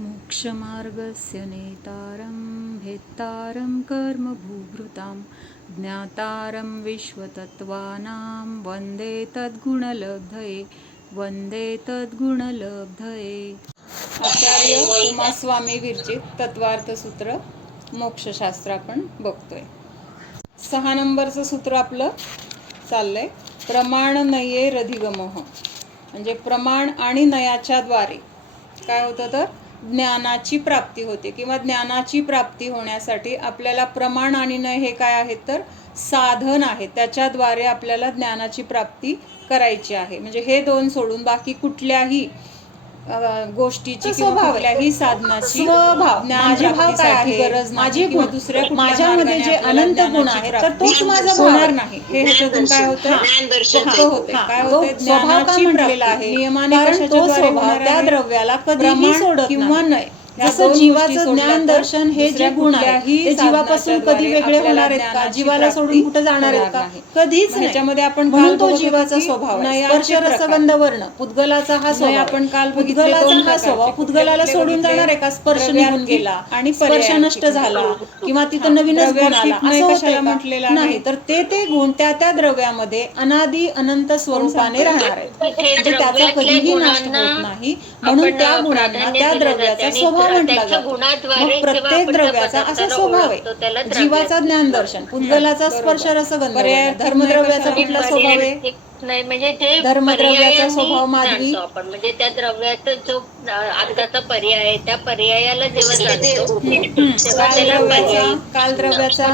मोक्षमार्गस्य नेतारं भेत्तारं कर्मभूभृतां ज्ञातारं विश्वतत्त्वानां वन्दे तद्गुणलब्धये वन्दे तद्गुणलब्धये। आचार्य उमास्वामी विरचित तत्वार्थसूत्र मोक्षशास्त्र आपण बघतोय। 6 नंबरचं सूत्र आपलं चाललंय, प्रमाण नये रधिगमः, म्हणजे प्रमाण आणि नयाच्या द्वारे काय होतं तर ज्ञानाची प्राप्ती होते, किंवा ज्ञानाची प्राप्ती होण्यासाठी आपल्याला प्रमाण आणि नय हे काय आहेत तर साधन आहे, त्याच्याद्वारे आपल्याला ज्ञानाची प्राप्ती करायची आहे. म्हणजे हे दोन सोडून बाकी कुठल्याही गोष्टीची किंवा कुठल्याही साधनाची माझे भाव काय आहे, गरज माझे किंवा गुण, दुसऱ्या माझ्यामध्ये जे अनंत गुण आहेत तर तोच माझा भाव होणार नाही. हे ह्याच्यातून काय होतं होते, काय होते स्वभाव का म्हटलेला आहे, कारण तो स्वभाव त्या द्रव्याला कधीही सोडत किंवा नाही. जसं जीवाचं ज्ञान दर्शन हे जे गुण आहेत ते जीवापासून कधी वेगळे होणार आहेत का, जीवाला सोडून कुठे जाणार आहेत का, कधीच नाही. आपण म्हणून तो जीवाचा स्वभाव आहे. स्पर्श रसगंध वर्ण पुद्गलाचा हा स्वभाव, आपण काल पुद्गलाचा हा स्वभाव पुद्गलाला सोडून जाणार आहे का, स्पर्श निघून गेला आणि स्पर्श नष्ट झाला किंवा तिथं नवीनच गुण आला असं होतं नाही. तर ते गुण त्या द्रव्यामध्ये अनादी अनंत स्वरूपाने राहणार आहेत, म्हणजे त्याचा कधीही नाश होत नाही. म्हणून त्या गुणांना त्या द्रव्याचा स्वभाव म्हटला जातो. मग प्रत्येक द्रव्याचा असा स्वभाव आहे. जीवाचा ज्ञान दर्शन, पुद्गलाचा स्पर्श रसगंध, धर्मद्रव्याचा कुठला स्वभाव आहे, नाही म्हणजे जे धर्मद्रव्याचा स्वभाव माधवी, आपण म्हणजे त्या द्रव्याचा जो आताचा पर्याय आहे त्या पर्यायाला जेव्हा जातो तेव्हा त्याला पर्याय कालद्रव्याचा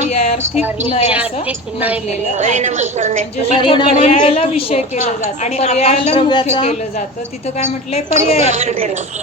पर्यायाला विषय केलं जातं आणि पर्यायाला मुख्य केलं जातं. तिथं काय म्हटलंय, पर्याय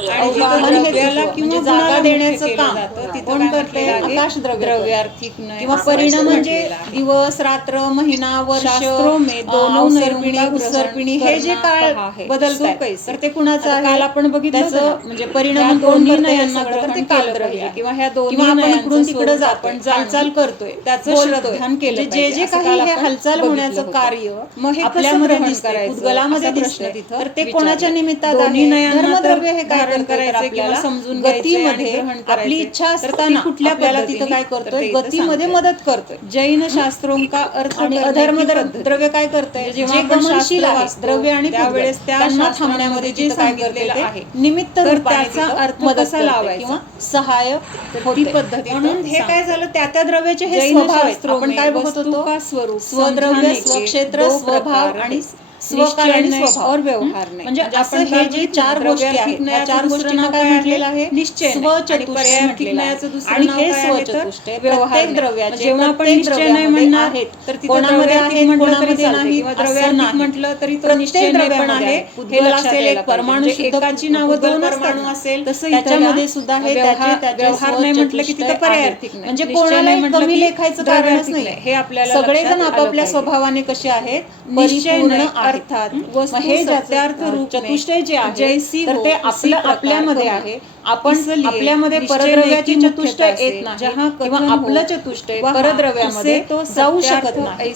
आणि द्रव्याला किंवा जागा देण्याचं काम कोण करते, आकाश द्रव्यार्थिक किंवा परिणाम म्हणजे दिवस रात्र महिना वर्ष अवसर्पिणी उत्सर्पिणी हे जे काळ बदलतात तर ते कुणाचं आहे, काल आपण बघितलं म्हणजे परिणाम दोन नयांना तर ते कालद्रव्य किंवा ह्या दोन्ही आपण इकडून तिकडे आपण हालचाल करतोय त्याचं श्रद्धान केलं, जे काही हे हालचाल होण्याचं कार्य मग आपल्यामध्ये दिसतंय, पुद्गलामध्ये दिसतंय, तर ते कोणाच्या निमित्तात आहे, धर्मद्रव्य हे काय करायचं किंवा समजून गतीमध्ये आपली इच्छा असताना कुठल्या तिथं काय करतोय, गतीमध्ये मदत करतोय. जैन शास्त्रों का अर्थ आणि अधर्म द्रव्य काय करतंय, जे गमनशील आहे द्रव्य आणि त्यावेळेस त्यांना थांबण्यामध्ये जे सांगितलेलं आहे निमित्त त्याचा अर्थ कसा लावायचा किंवा सहाय्य होती पद्धती. म्हणून हे काय झालं, त्या द्रव्याचे हे स्वभाव आहेत. आपण काय बघत होतो, स्वद्रव्य, स्वक्षेत्र, स्वभाव आणि स्वकाल आणि स्वभाव और व्यवहार म्हणजे असं हे जे चार गोष्टी आहेत, त्या चार गोष्टींना काय म्हटलेलं आहे, निश्चय स्वचतुष्टय म्हटलेलं आहे. आणि हे स्वचतुष्टय प्रत्येक द्रव्याचे जेव्हा आपण निश्चय नाही म्हणणार तर कोणामध्ये आहे कोणामध्ये नाही, द्रव्यार्थिक म्हटलं तरी तो निश्चय पण आहे. हे लक्षात यायला परमाणु एकाची नावं दोन परमाणु असेल तसं त्याच्यामध्ये सुद्धा हे व्यवहार नाही म्हटलं की तिथं पर्यायार्थिक नाही, म्हणजे कोणाला कमी लेखायचं कारणच नाही. हे आपल्याला सगळेजण आपापल्या स्वभावाने कसे आहेत, परिपूर्ण अर्थात हे सत्यार्थ रूप चतुष्टय जे आहे तर ते आपल्यामध्ये आहे. आपण आपल्यामध्ये परद्रव्याची चतुष्टय येत नाही किंवा आपलं चतुष्टय परद्रव्यामध्ये जाऊ शकत नाही.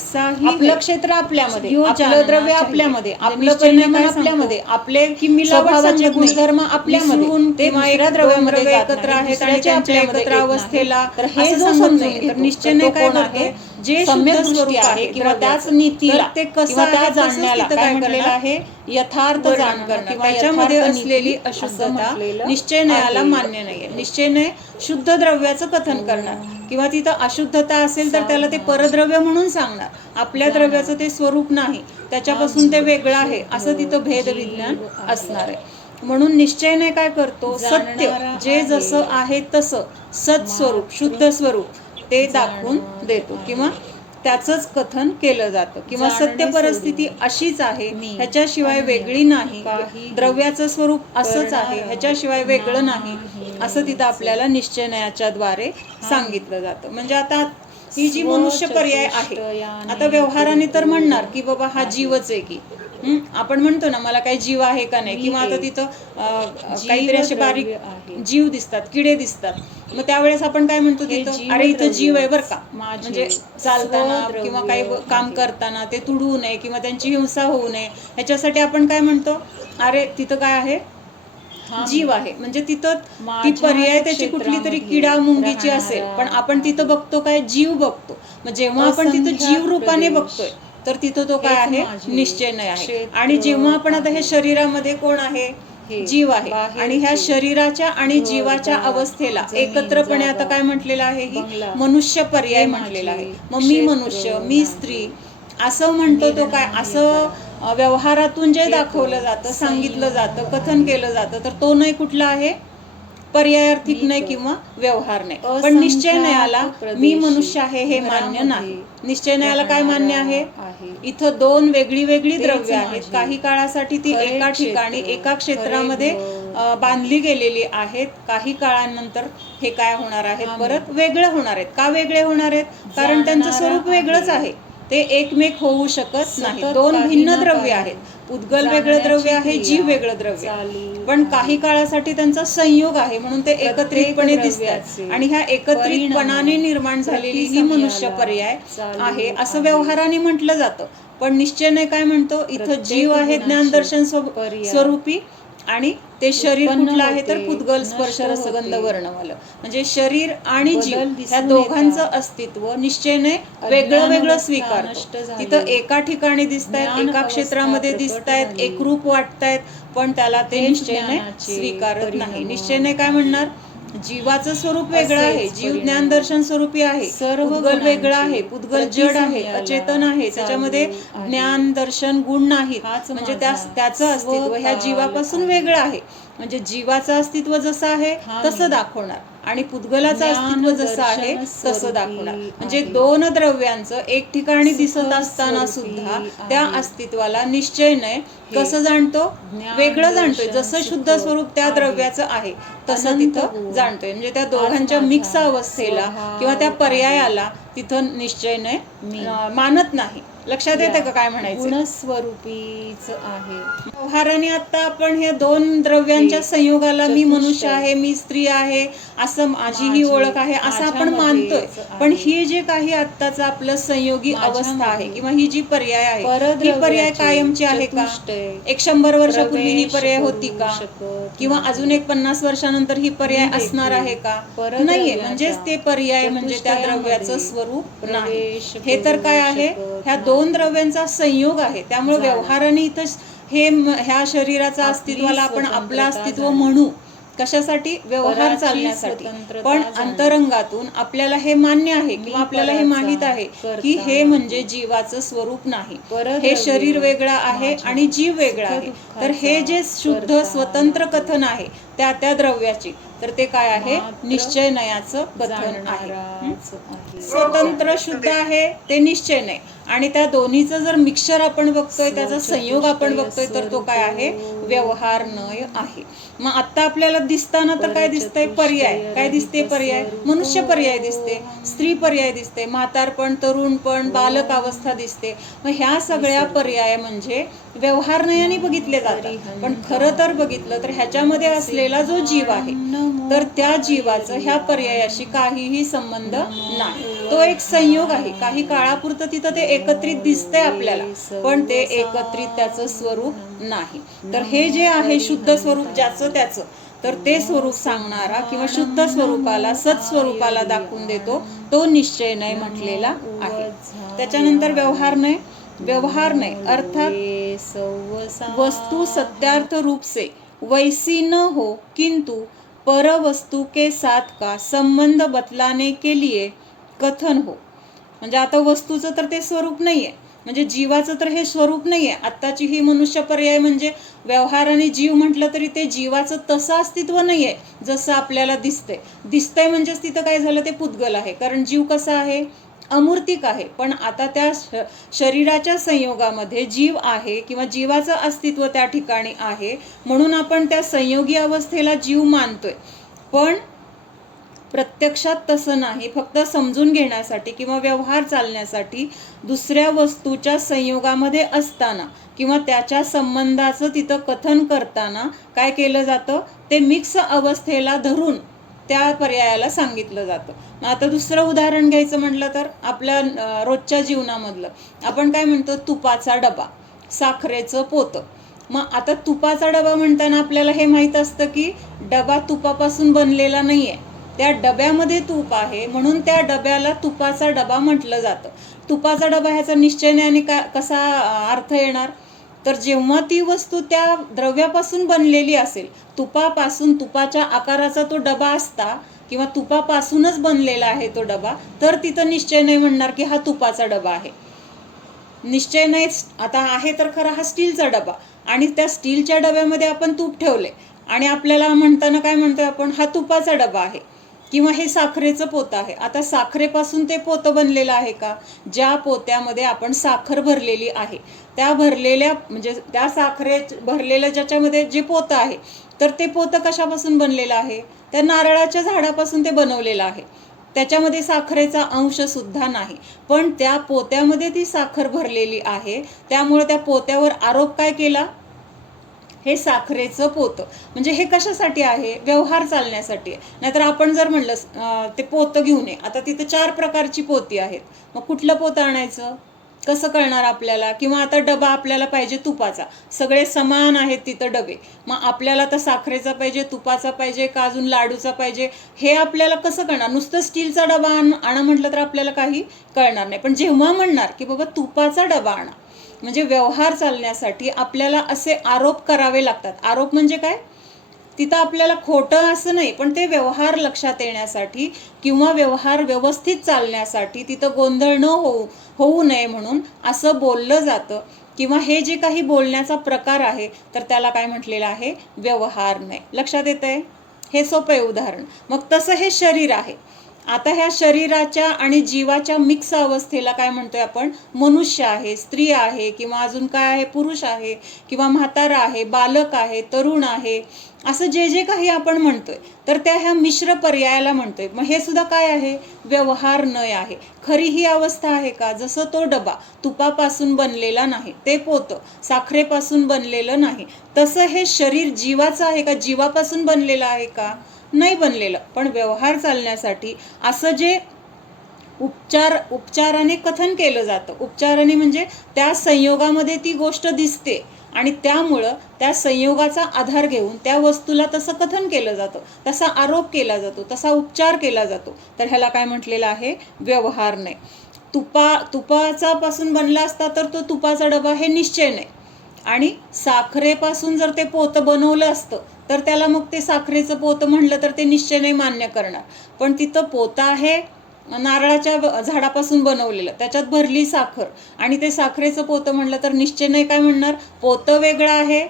आपलं क्षेत्र आपल्यामध्ये, आपलं द्रव्य आपल्यामध्ये, आपलं परिणाम आपल्यामध्ये, आपले स्वभावाचे गुणधर्म आपल्यामध्ये, ते दुसऱ्या द्रव्यामध्ये एकत्र आहेत आणि त्यांच्या एकत्र अवस्थेला तर हे जो समजून निश्चय काय आहे, जे सम्यक दृष्टी आहे किंवा त्याच नीतीला ते किंवा त्या जाणण्याला काय म्हटलेलं आहे, यथार्थ जाण करणं किंवा त्याच्यामध्ये असलेली अशुद्धता निश्चय न्यायाला मान्य नाहीये. निश्चय न्याय शुद्ध द्रव्याचं कथन करणार किंवा तिथं अशुद्धता असेल तर त्याला ते परद्रव्य म्हणून सांगणार. आपल्या द्रव्याचं ते स्वरूप नाही, त्याच्यापासून ते वेगळं आहे असं तिथं भेद विज्ञान असणार आहे. म्हणून निश्चय न्याय काय करतो, सत्य जे जसं आहे तसं सत्स्वरूप शुद्ध स्वरूप ते दाखवून देतो किंवा त्याचंच कथन केलं जातं किंवा सत्य परिस्थिती अशीच आहे, ह्याच्याशिवाय वेगळी नाही, द्रव्याचं स्वरूप असंच आहे, ह्याच्याशिवाय वेगळं नाही असं तिथं आपल्याला निश्चयाच्या द्वारे सांगितलं जातं. म्हणजे आता ही जी मनुष्य पर्याय आहे, आता व्यवहाराने तर म्हणणार की बाबा हा जीवच आहे की, आपण म्हणतो ना मला काही जीव आहे का नाही, किंवा आता तिथं काहीतरी असे बारीक जीव दिसतात, किडे दिसतात, मग त्यावेळेस आपण काय म्हणतो तिथं, अरे इथं जीव आहे बरं का, म्हणजे चालताना किंवा काही काम करताना ते तुडवू नये किंवा त्यांची हिंसा होऊ नये ह्याच्यासाठी आपण काय म्हणतो, अरे तिथं काय आहे जीव आहे. म्हणजे तिथं ती माझ्या पर्याय त्याची कुठली तरी किडा मुंगीची असेल, पण आपण तिथं बघतो काय, जीव बघतो. मग जेव्हा आपण तिथं जीव रूपाने बघतोय तर तिथं तो काय आहे, निश्चयनय आहे. आणि जेव्हा आपण आता हे शरीरामध्ये कोण आहे, जीव आहे. आणि ह्या शरीराच्या आणि जीवाच्या अवस्थेला एकत्रपणे आता काय म्हटलेलं आहे, ही मनुष्य पर्याय म्हटलेला आहे. मग मी मनुष्य, मी स्त्री असं म्हणतो तो काय, असं व्यवहारातून जे दाखवलं जातं, सांगितलं जातं, कथन केलं जातं, तर तो नाही कुठला आहे, पर्यायार्थिक नाही किंवा व्यवहार नाही. पण निश्चयनयाला मी मनुष्य आहे हे मान्य नाही. निश्चयनयाला काय मान्य आहे, इथं दोन वेगळी वेगळी द्रव्य आहेत. काही काळासाठी ती एका ठिकाणी एका क्षेत्रामध्ये बांधली गेलेली आहेत. काही काळानंतर हे काय होणार आहेत, परत वेगळे होणार आहेत. का वेगळे होणार आहेत, कारण त्यांचं स्वरूप वेगळंच आहे. ते एकमेक होऊ शकत नाही. दोन भिन्न द्रव्य आहेत. उद्गल वेगळं द्रव्य आहे, जीव वेगळं द्रव्य आहे. पण काही काळासाठी त्यांचा संयोग आहे, म्हणून ते एकत्रितपणे दिसतात. आणि ह्या एकत्रितपणाने निर्माण झालेली ही मनुष्य पर्याय आहे असं व्यवहाराने म्हटलं जातं. पण निश्चयने काय म्हणतो, इथं जीव आहे ज्ञान दर्शन स्वरूपी, आणि ते शरीर कुठलं आहे तर पुद्गल स्पर्श रसगंध वर्णवालं. म्हणजे शरीर आणि जीव ह्या दोघांचं अस्तित्व निश्चयने वेगळं वेगळं स्वीकारतो. तिथं एका ठिकाणी दिसतायत, एका क्षेत्रामध्ये दिसतायत, एकरूप वाटतायत, पण त्याला ते निश्चयने स्वीकारत नाही. निश्चयने काय म्हणणार, जीवाचं स्वरूप वेगळं आहे, जीव ज्ञान दर्शन स्वरूपी आहे, पुद्गल वेगळं आहे, पुद्गल जड आहे, अचेतन आहे, त्याच्यामध्ये ज्ञान दर्शन गुण नाहीत. म्हणजे त्याचं अस्तित्व ह्या जीवापासून वेगळं आहे. म्हणजे जीवाचं अस्तित्व जसं आहे तसं दाखवणार, आणि पुद्गलाचं अस्तित्व जसं आहे तसं दाखवणार. म्हणजे दोन द्रव्यांचं एक ठिकाणी दिसत असताना सुद्धा त्या अस्तित्वाला निश्चयने कसं जाणतो, वेगळं जाणतोय. जसं शुद्ध स्वरूप त्या द्रव्याचं आहे तसं तिथं जाणतोय. म्हणजे त्या दोघांच्या मिक्स अवस्थेला किंवा त्या पर्यायाला तिथं निश्चयने मानत नाही. लक्षात येते का काय म्हणायचं, गुणस्वरूपीच आहे. व्यवहाराने आता आपण हे दोन द्रव्यांच्या संयोगाला मी मनुष्य आहे, मी स्त्री आहे, असं माझी ही ओळख आहे असं आपण मानतोय. पण ही जे काही आत्ताचं आपलं संयोगी अवस्था आहे किंवा ही जी पर्याय आहे, ही पर्याय कायमची आहे का, एक 100 वर्षापूर्वी ही पर्याय होती का, किंवा अजून एक 50 वर्षानंतर ही पर्याय असणार आहे का, नाहीये. म्हणजेच ते पर्याय म्हणजे त्या द्रव्याचं स्वरूप नाही. हे तर काय आहे, ह्या दोन द्रव्यांचा संयोग आहे. त्यामुळे व्यवहाराने इथं ह्या शरीराचं अस्तित्वाला आपण आपलं अस्तित्व म्हणू, कशासाठी, व्यवहार चालण्यासाठी. पण अंतरंगातून आपल्याला हे मान्य आहे किंवा आपल्याला हे माहित आहे की हे म्हणजे जीवाचं स्वरूप नाही, हे शरीर वेगळं आहे आणि जीव वेगळा आहे. तर हे जे शुद्ध स्वतंत्र कथन आहे त्या द्रव्याची, तर ते काय आहे, निश्चयनयाचं कथन आहे. स्वतंत्र शुद्ध आहे ते निश्चयनय, आणि त्या दोन्हीचं जर मिक्सचर आपण बघतोय, त्याचा संयोग आपण बघतोय, तर तो काय आहे, व्यवहारनय आहे. मग आता आपल्याला दिसताना तर काय दिसतंय, पर्याय. काय दिसते, पर्याय, मनुष्य पर्याय दिसते, स्त्री पर्याय दिसते, म्हातारपण, तरुणपण, बालक अवस्था दिसते. मग ह्या सगळ्या पर्याय म्हणजे व्यवहारनयाने बघितले जातात. पण खरं तर बघितलं तर ह्याच्यामध्ये असलेला जो जीव आहे, तर त्या जीवाचं ह्या पर्यायाशी काहीही संबंध नाही. तो एक संयोग आहे. काही काळापुरतं तिथं ते एकत्रित दिसतंय आपल्याला, पण ते एकत्रित त्याचं स्वरूप नाही. तर हे जे आहे शुद्ध स्वरूप ज्याचं त्याचं, तर ते स्वरूप सांगणारा किंवा शुद्ध स्वरूपाला, सत्स्वरूपाला दाखवून देतो, तो निश्चयनय म्हटलेला आहे. त्याच्यानंतर व्यवहारनय. व्यवहारनय अर्थात वस्तु सत्यार्थ रूप से वैसी न हो, किंतु पर वस्तु के साथ का संबंध बतलाने के लिए कथन हो. म्हणजे आता वस्तूचं तर ते स्वरूप नाहीये, म्हणजे जीवाचं तर हे स्वरूप नाहीये. आत्ताची ही मनुष्य पर्याय म्हणजे व्यवहाराने जीव म्हटलं तरी ते जीवाचं तसं अस्तित्व नाहीये जसं आपल्याला दिसतंय. म्हणजेच तिथं काय झालं, ते पुद्गल आहे. कारण जीव कसा आहे, अमूर्तिक आहे. पण आता त्या शरीराच्या संयोगामध्ये जीव आहे किंवा जीवाचं अस्तित्व त्या ठिकाणी आहे, म्हणून आपण त्या संयोगी अवस्थेला जीव मानतोय. पण प्रत्यक्षात तसं नाही. फक्त समजून घेण्यासाठी किंवा व्यवहार चालण्यासाठी दुसऱ्या वस्तूच्या संयोगामध्ये असताना किंवा त्याच्या संबंधाचं तिथं कथन करताना काय केलं जातं, ते मिक्स अवस्थेला धरून त्या पर्यायाला सांगितलं जातं. आता दुसरं उदाहरण घ्यायचं म्हटलं तर आपल्या रोजच्या जीवनामधलं आपण काय म्हणतो, तुपाचा डबा, साखरेचं पोतं. मग आता तुपाचा डबा म्हणताना आपल्याला हे माहीत असतं की डबा तुपापासून बनलेला नाही आहे, त्या डब्यामध्ये तूप आहे, म्हणून त्या डब्याला तुपाचा डबा म्हटलं जातं. तुपाचा डबा ह्याचा निश्चयने आणि कसा अर्थ येणार, तर जेव्हा ती वस्तू त्या द्रव्यापासून बनलेली असेल, तुपापासून, तुपाच्या आकाराचा तो डबा असता किंवा तुपापासूनच बनलेला आहे तो डबा, तर तिथं निश्चय नाही म्हणणार की हा तुपाचा डबा आहे. निश्चय नाही. आता आहे तर खरा हा स्टीलचा डबा, आणि त्या स्टीलच्या डब्यामध्ये आपण तूप ठेवले आणि आपल्याला म्हणताना काय म्हणतोय आपण, हा तुपाचा डबा आहे. किंवा हे साखरेचं पोतं आहे. आता साखरेपासून ते पोतं बनलेलं आहे का, ज्या पोत्यामध्ये आपण साखर भरलेली आहे, त्या भरलेल्या म्हणजे त्या साखरे भरलेल्या ज्याच्यामध्ये जे पोतं आहे, तर ते पोतं कशापासून बनलेलं आहे, त्या नारळाच्या झाडापासून ते बनवलेलं आहे. त्याच्यामध्ये साखरेचा अंश सुद्धा नाही, पण त्या पोत्यामध्ये ती साखर भरलेली आहे, त्यामुळे त्या पोत्यावर आरोप काय केला, हे साखरेचं पोतं. म्हणजे हे कशासाठी आहे, व्यवहार चालण्यासाठी आहे. नाहीतर आपण जर म्हणलं ते पोतं घेऊन ये, आता तिथे 4 प्रकारची पोती आहेत, मग कुठलं पोतं आणायचं, कसं कळणार आपल्याला. किंवा आता डबा आपल्याला पाहिजे तुपाचा, सगळे समान आहेत तिथं डबे, मग आपल्याला तर साखरेचा पाहिजे, तुपाचा पाहिजे का अजून लाडूचा पाहिजे, हे आपल्याला कसं कळणार. नुसतं स्टीलचा डबा आणा म्हटलं तर आपल्याला काही कळणार नाही. पण जेव्हा म्हणणार की बाबा तुपाचा डबा आणा, म्हणजे व्यवहार चालण्यासाठी आपल्याला असे आरोप करावे लागतात. आरोप म्हणजे काय, तिथं आपल्याला खोटं असं नाही, पण ते व्यवहार लक्षात येण्यासाठी किंवा व्यवहार व्यवस्थित चालण्यासाठी तिथं गोंधळ न होऊ नये म्हणून असं बोललं जातं. किंवा हे जे काही बोलण्याचा प्रकार आहे तर त्याला काय म्हटलेलं आहे, व्यवहार नाही. लक्षात येतंय, हे सोपं आहे उदाहरण. मग तसं हे शरीर आहे. आता ह्या शरीराच्या आणि जीवाच्या मिक्स अवस्थेला काय म्हणतोय आपण, मनुष्य आहे, स्त्री आहे, किंवा अजून काय आहे, पुरुष आहे, किंवा म्हातारा आहे, बालक आहे, तरुण आहे, असं जे जे काही आपण म्हणतोय तर त्या ह्या मिश्र पर्यायाला म्हणतोय. मग हे सुद्धा काय आहे, व्यवहार नय आहे. खरी ही अवस्था आहे का, जसं तो डबा तुपापासून बनलेला नाही, ते पोतं साखरेपासून बनलेलं नाही, तसं हे शरीर जीवाचं आहे का, जीवापासून बनलेलं आहे का, नाही बनलेलं. पण व्यवहार चालण्यासाठी असं जे उपचाराने कथन केलं जातं, उपचाराने म्हणजे त्या संयोगामध्ये ती गोष्ट दिसते आणि त्यामुळं त्या संयोगाचा आधार घेऊन त्या वस्तूला तसं कथन केलं जातं, तसा आरोप केला जातो, तसा उपचार केला जातो, तर ह्याला काय म्हटलेलं आहे, व्यवहार नाही. तुपाचा पासून बनला असता तर तो तुपाचा डबा हे निश्चय नाही, आणि साखरेपासून जर ते पोतं बनवलं असतं तर त्याला मग ते साखरेचं पोतं म्हणलं तर ते निश्चय नाही मान्य करणार. पण तिथं पोतं आहे नारळाच्या झाडापासून बनवलेलं, त्याच्यात भरली साखर, आणि ते साखरेचं पोतं म्हणलं तर निश्चय नाही काय म्हणणार, पोतं वेगळं आहे,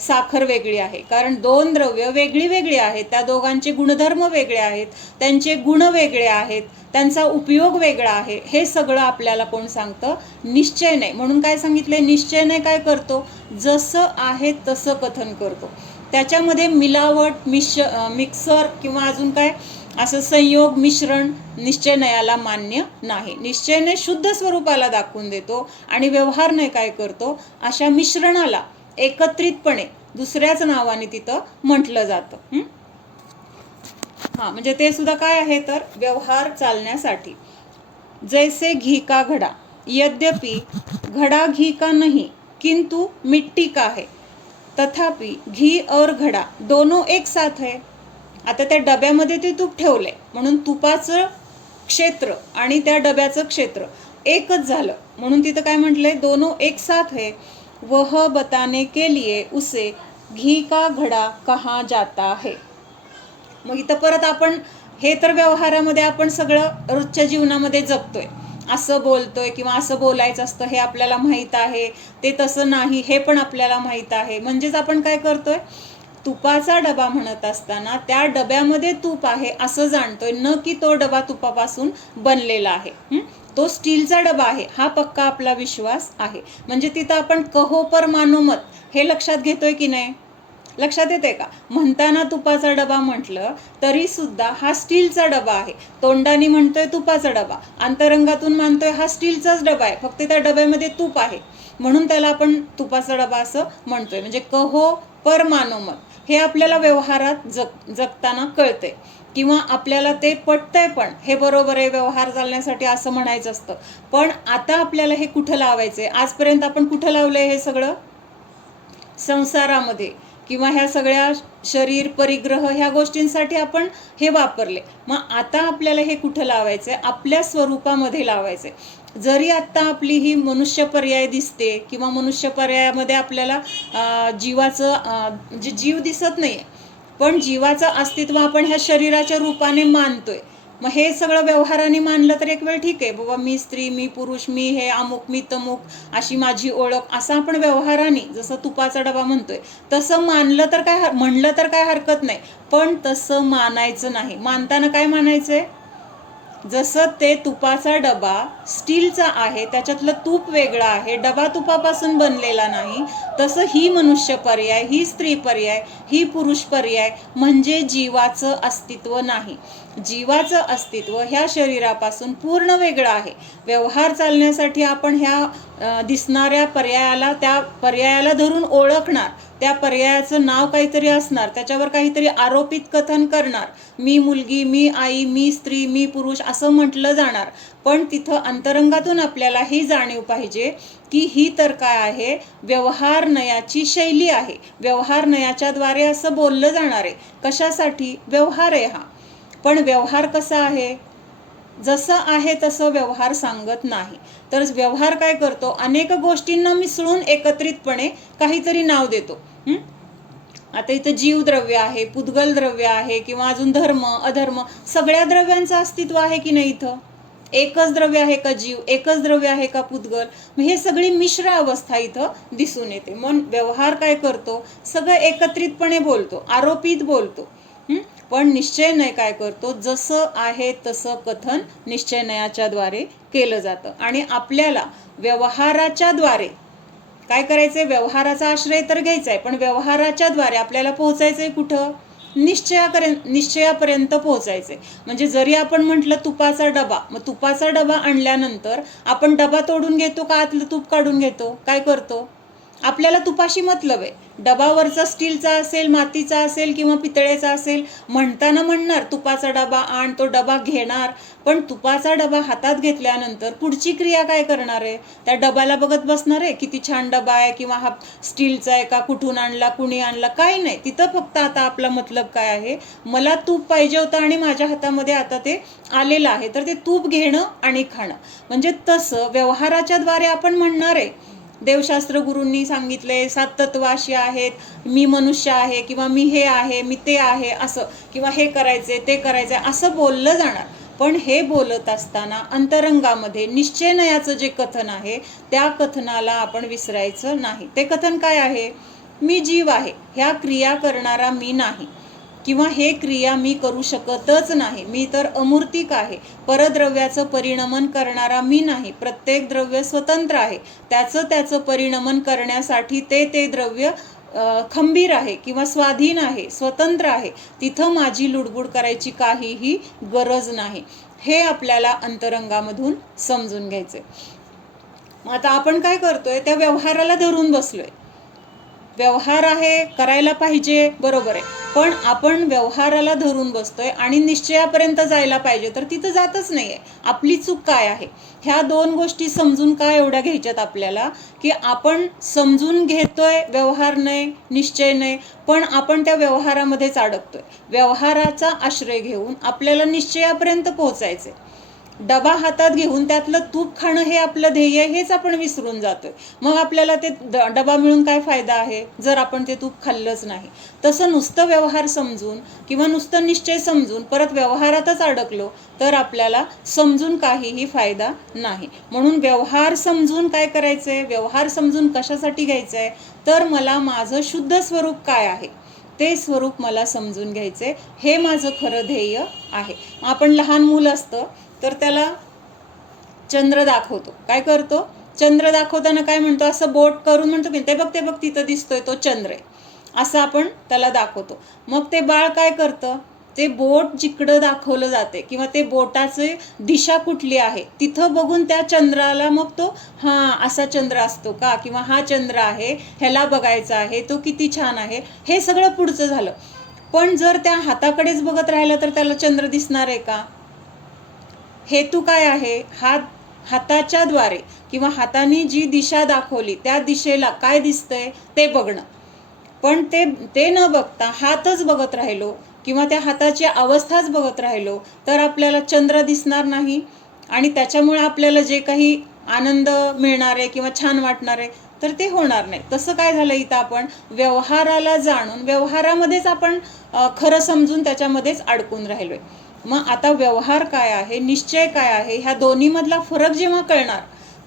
साखर वेगळी आहे. कारण 2 द्रव्य वेगळी वेगळी आहेत, त्या दोघांचे गुणधर्म वेगळे आहेत, त्यांचे गुण वेगळे आहेत, त्यांचा उपयोग वेगळा आहे. हे सगळं आपल्याला कोण सांगतं, निश्चय नाही. म्हणून काय सांगितलंय, निश्चय नाही काय करतो, जसं आहे तसं कथन करतो. त्याच्यामध्ये मिलावट, मिक्सर किंवा अजून काय असं संयोग, मिश्रण निश्चयनयाला मान्य नाही. निश्चयने शुद्ध स्वरूपाला दाखवून देतो आणि व्यवहार नाही काय करतो, अशा मिश्रणाला एकत्रितपणे दुसऱ्याच नावाने तिथं म्हटलं जातं. म्हणजे ते सुद्धा काय आहे तर व्यवहार चालण्यासाठी. जैसे घी का घड़ा, यद्यपि घड़ा घी का नहीं किंतु मिट्टी का है, तथापि घी और घड़ा दोनों एक साथ है. आता त्या डब्यामध्ये ते तूप ठेवलंय म्हणून तुपाचं क्षेत्र आणि त्या डब्याचं क्षेत्र एकच झालं, म्हणून तिथं काय म्हटलंय, दोनों एक साथ है. वह बताने के लिए उसे घी का घड़ा कहा जाता है. मग इथं परत आपण हे तर व्यवहारामध्ये आपण सगळं रोजच्या जीवनामध्ये जगतोय, असं बोलतोय किंवा असं बोलायचं असतं हे आपल्याला माहीत आहे, ते तसं नाही हे पण आपल्याला माहीत आहे. म्हणजेच आपण काय करतोय, तुपाचा डबा म्हणत असताना त्या डब्यामध्ये तूप आहे असं जाणतोय, न की तो डबा तुपापासून बनलेला आहे. तो स्टीलचा डबा आहे हा पक्का आपला विश्वास आहे. म्हणजे तिथं आपण कहो पर मानो मत हे लक्षात घेतोय की नाही, लक्षात येते का. म्हणताना तुपाचा डबा म्हटलं तरी सुद्धा हा स्टीलचा डबा आहे. तोंडाने म्हणतोय तुपाचा डबा, अंतरंगातून मानतोय हा स्टीलचाच डबा आहे, फक्त त्या डब्यामध्ये तूप आहे म्हणून त्याला आपण तुपाचा डबा असं म्हणतोय. म्हणजे कहो पर मानो मत हे आपल्याला व्यवहारात जगताना कळतंय किंवा आपल्याला ते पटतंय, पण हे बरोबर आहे, व्यवहार चालण्यासाठी असं म्हणायचं असतं. पण आता आपल्याला हे कुठं लावायचंय, आजपर्यंत आपण कुठं लावलंय हे सगळं, संसारामध्ये किंवा ह्या सगळ्या शरीर परिग्रह ह्या गोष्टींसाठी आपण हे वापरले. मग आता आपल्याला हे कुठं लावायचं आहे? आपल्या स्वरूपामध्ये लावायचं आहे. जरी आत्ता आपली ही मनुष्य पर्याय दिसते किंवा मनुष्य पर्यायामध्ये आपल्याला जीवाचं जे जीव दिसत नाही आहे, पण जीवाचं अस्तित्व आपण ह्या शरीराच्या रूपाने मानतोय. मग हे सगळं व्यवहाराने मानलं तर एक वेळ ठीक आहे, बाबा मी स्त्री, मी पुरुष, मी हे अमुक, मी तमुक, अशी माझी ओळख, असं आपण व्यवहाराने जसं तुपाचा डबा म्हणतोय तसं मानलं तर काय, म्हणलं तर काय हरकत नाही. पण तसं मानायचं नाही. मानताना काय मानायचंय? जसं ते तुपाचा डबा स्टीलचा आहे, त्याच्यातलं तूप वेगळं आहे, डबा तुपापासून बनलेला नाही, तसं ही मनुष्य पर्याय, ही स्त्री पर्याय, ही पुरुष पर्याय म्हणजे जीवाचं अस्तित्व नाही. जीवाचं अस्तित्व ह्या शरीरापासून पूर्ण वेगळं आहे. व्यवहार चालण्यासाठी आपण ह्या दिसणाऱ्या पर्यायाला, त्या पर्यायाला धरून ओळखणार, त्या पर्यायाचं नाव काहीतरी असणार, त्याच्यावर काहीतरी आरोपित कथन करणार, मी मुलगी, मी आई, मी स्त्री, मी पुरुष असं म्हटलं जाणार. पण तिथं अंतरंगातून आपल्याला ही जाणीव पाहिजे की ही तर काय आहे, व्यवहार नयाची शैली आहे. व्यवहार नयाच्या द्वारे असं बोललं जाणार आहे. कशासाठी? व्यवहार आहे हा. पण व्यवहार कसा आहे? जसं आहे तसं व्यवहार सांगत नाही. तर व्यवहार काय करतो? अनेक गोष्टींना मिसळून एकत्रितपणे काहीतरी नाव देतो. आता इथं जीवद्रव्य आहे, पुद्गल द्रव्य आहे, किंवा अजून धर्म, अधर्म, सगळ्या द्रव्यांचं अस्तित्व आहे की नाही? इथं एकच द्रव्य आहे का जीव? एकच द्रव्य आहे का पुद्गल? मग हे सगळी मिश्र अवस्था इथं दिसून येते. मग व्यवहार काय करतो? सगळं एकत्रितपणे बोलतो, आरोपित बोलतो. पण निश्चय नय काय करतो? जसं आहे तसं कथन निश्चय नयाच्या द्वारे केलं जातं. आणि आपल्याला व्यवहाराच्या द्वारे काय करायचंय? व्यवहाराचा आश्रय तर घ्यायचा आहे, पण व्यवहाराच्या द्वारे आपल्याला पोहोचायचंय कुठं? निश्चयापर्यंत पोहोचायचंय. म्हणजे जरी आपण म्हटलं तुपाचा डबा, मग तुपाचा डबा आणल्यानंतर आपण डबा तोडून घेतो का आतलं तूप काढून घेतो? काय करतो? आपल्याला तुपाशी मतलब आहे. डबावरचा स्टीलचा असेल, मातीचा असेल किंवा पितळेचा असेल, म्हणताना म्हणणार तुपाचा डबा आण, तो डबा घेणार. पण तुपाचा डबा हातात घेतल्यानंतर पुढची क्रिया काय करणार आहे? त्या डब्याला बघत बसणार आहे, किती छान डबा आहे, किंवा हा स्टीलचा आहे का, कुठून आणला, कुणी आणला, काही नाही. तिथं फक्त आता आपला मतलब काय आहे? मला तूप पाहिजे होतं आणि माझ्या हातामध्ये आता ते आलेलं आहे, तर ते तूप घेणं आणि खाणं. म्हणजे तसं व्यवहाराच्या द्वारे आपण म्हणणार आहे, देवशास्त्र गुरूंनी सांगितले 7 तत्व अशी आहेत, मी मनुष्य आहे, किंवा मी हे आहे, मी ते आहे, असं, किंवा हे करायचे, ते करायचे, असं बोललं जाणार. पण हे बोलत असताना अंतरंगामध्ये निश्चय नयाचं जे कथन आहे, त्या कथनाला आपण विसरायचं नाही. ते कथन काय आहे? मी जीव आहे, ह्या क्रिया करणारा मी नाही, किंवा हे क्रिया मी करू शकतच नाही, मी तर अमूर्तिक आहे, परद्रव्याचं परिणमन करणारा मी नाही, प्रत्येक द्रव्य स्वतंत्र आहे, त्याचं परिणमन करण्यासाठी ते द्रव्य खंबीर आहे किंवा स्वाधीन आहे, स्वतंत्र आहे, तिथं माझी लुडबुड करायची काहीही गरज नाही. हे आपल्याला अंतरंगामधून समजून घ्यायचंय. मग आता आपण काय करतोय? त्या व्यवहाराला धरून बसलोय. व्यवहार आहे, करायला पाहिजे, बरोबर आहे, पण आपण व्यवहाराला धरून बसतोय आणि निश्चयापर्यंत जायला पाहिजे तर तिथं जातच नाहीये. आपली चूक काय आहे? ह्या 2 गोष्टी समजून काय एवढ्या घ्यायच्यात आपल्याला, की आपण समजून घेतोय व्यवहार नाही, निश्चय नाही, पण आपण त्या व्यवहारामध्येच अडकतोय. व्यवहाराचा आश्रय घेऊन आपल्याला निश्चयापर्यंत पोहोचायचंय. डबा हातात घेऊन त्यातलं तूप खाणं हे आपलं ध्येय, हेच आपण विसरून जातोय. मग आपल्याला ते डबा मिळून काय फायदा आहे जर आपण ते तूप खाल्लंच नाही? तसं नुसतं व्यवहार समजून किंवा नुसतं निश्चय समजून परत व्यवहारातच अडकलो तर आपल्याला समजून काहीही फायदा नाही. म्हणून व्यवहार समजून काय करायचंय? व्यवहार समजून कशासाठी घ्यायचंय? तर मला माझं शुद्ध स्वरूप काय आहे ते स्वरूप मला समजून घ्यायचंय, हे माझं खरं ध्येय आहे. आपण लहान मूल असतं तर त्याला चंद्र दाखवतो. काय करतो? चंद्र दाखवताना काय म्हणतो? असं बोट करून म्हणतो की ते बघ तिथं दिसतोय तो चंद्र आहे, असं आपण त्याला दाखवतो. मग ते बाळ काय करतं? ते बोट जिकडं दाखवलं जाते किंवा ते बोटाची दिशा कुठली आहे तिथं बघून त्या चंद्राला मग तो असा चंद्र असतो का, किंवा हा चंद्र आहे, ह्याला बघायचा आहे, तो किती छान आहे, हे सगळं पुढचं झालं. पण जर त्या हाताकडेच बघत राहिलं तर त्याला चंद्र दिसणार आहे का? हेतू काय आहे? हाताच्या द्वारे किंवा हाताने जी दिशा दाखवली त्या दिशेला काय दिसतंय ते बघणं. पण ते न बघता हातच बघत राहिलो किंवा त्या हाताची अवस्थाच बघत राहिलो तर आपल्याला चंद्र दिसणार नाही आणि त्याच्यामुळे आपल्याला जे काही आनंद मिळणार आहे किंवा छान वाटणार आहे तर ते होणार नाही. तसं काय झालं इथं आपण व्यवहाराला जाणून व्यवहारामध्येच आपण खरं समजून त्याच्यामध्येच अडकून राहिलोय. मग आता व्यवहार काय आहे, निश्चय काय आहे, ह्या दोन्हीमधला फरक जेव्हा कळणार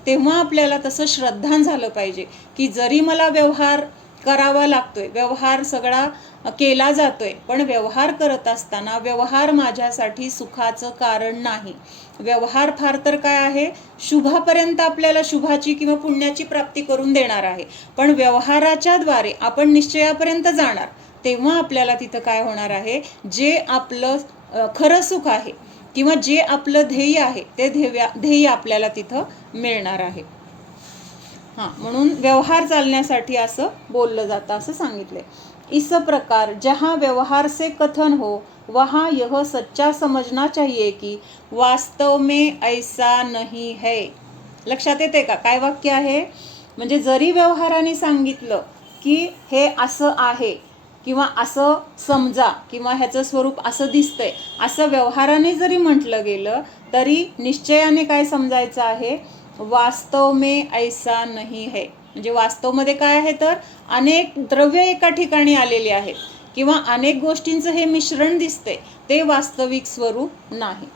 तेव्हा आपल्याला तसं श्रद्धान झालं पाहिजे की जरी मला व्यवहार करावा लागतोय, व्यवहार सगळा केला जातोय, पण व्यवहार करत असताना व्यवहार माझ्यासाठी सुखाचं कारण नाही. व्यवहार फार तर काय आहे, शुभापर्यंत आपल्याला शुभाची किंवा पुण्याची प्राप्ती करून देणार आहे, पण व्यवहाराच्या द्वारे आपण निश्चयापर्यंत जाणार तेव्हा आपल्याला तिथं काय होणार आहे, जे आपलं खरं सुख आहे किंवा जे आपलं ध्येय आहे ते ध्येय आपल्याला तिथं मिळणार आहे. म्हणून व्यवहार चालण्यासाठी असं बोललं जातं, असं सांगितलंय. इस प्रकार जहाँ व्यवहार से कथन हो वहाँ यह सच्चा समझना चाहिए कि वास्तव में ऐसा नहीं है. लक्षात येते का काय वाक्य आहे? म्हणजे जरी व्यवहाराने सांगितलं की हे असं आहे किंवा असं समजा किंवा ह्याचं स्वरूप असं दिसतंय, असं व्यवहाराने जरी म्हटलं गेलं तरी निश्चयाने काय समजायचं आहे, वास्तव में ऐसा नहीं है. म्हणजे वास्तवमध्ये काय आहे तर अनेक द्रव्य एका ठिकाणी आलेले आहेत किंवा अनेक गोष्टींचं हे मिश्रण दिसते, ते वास्तविक स्वरूप नाही.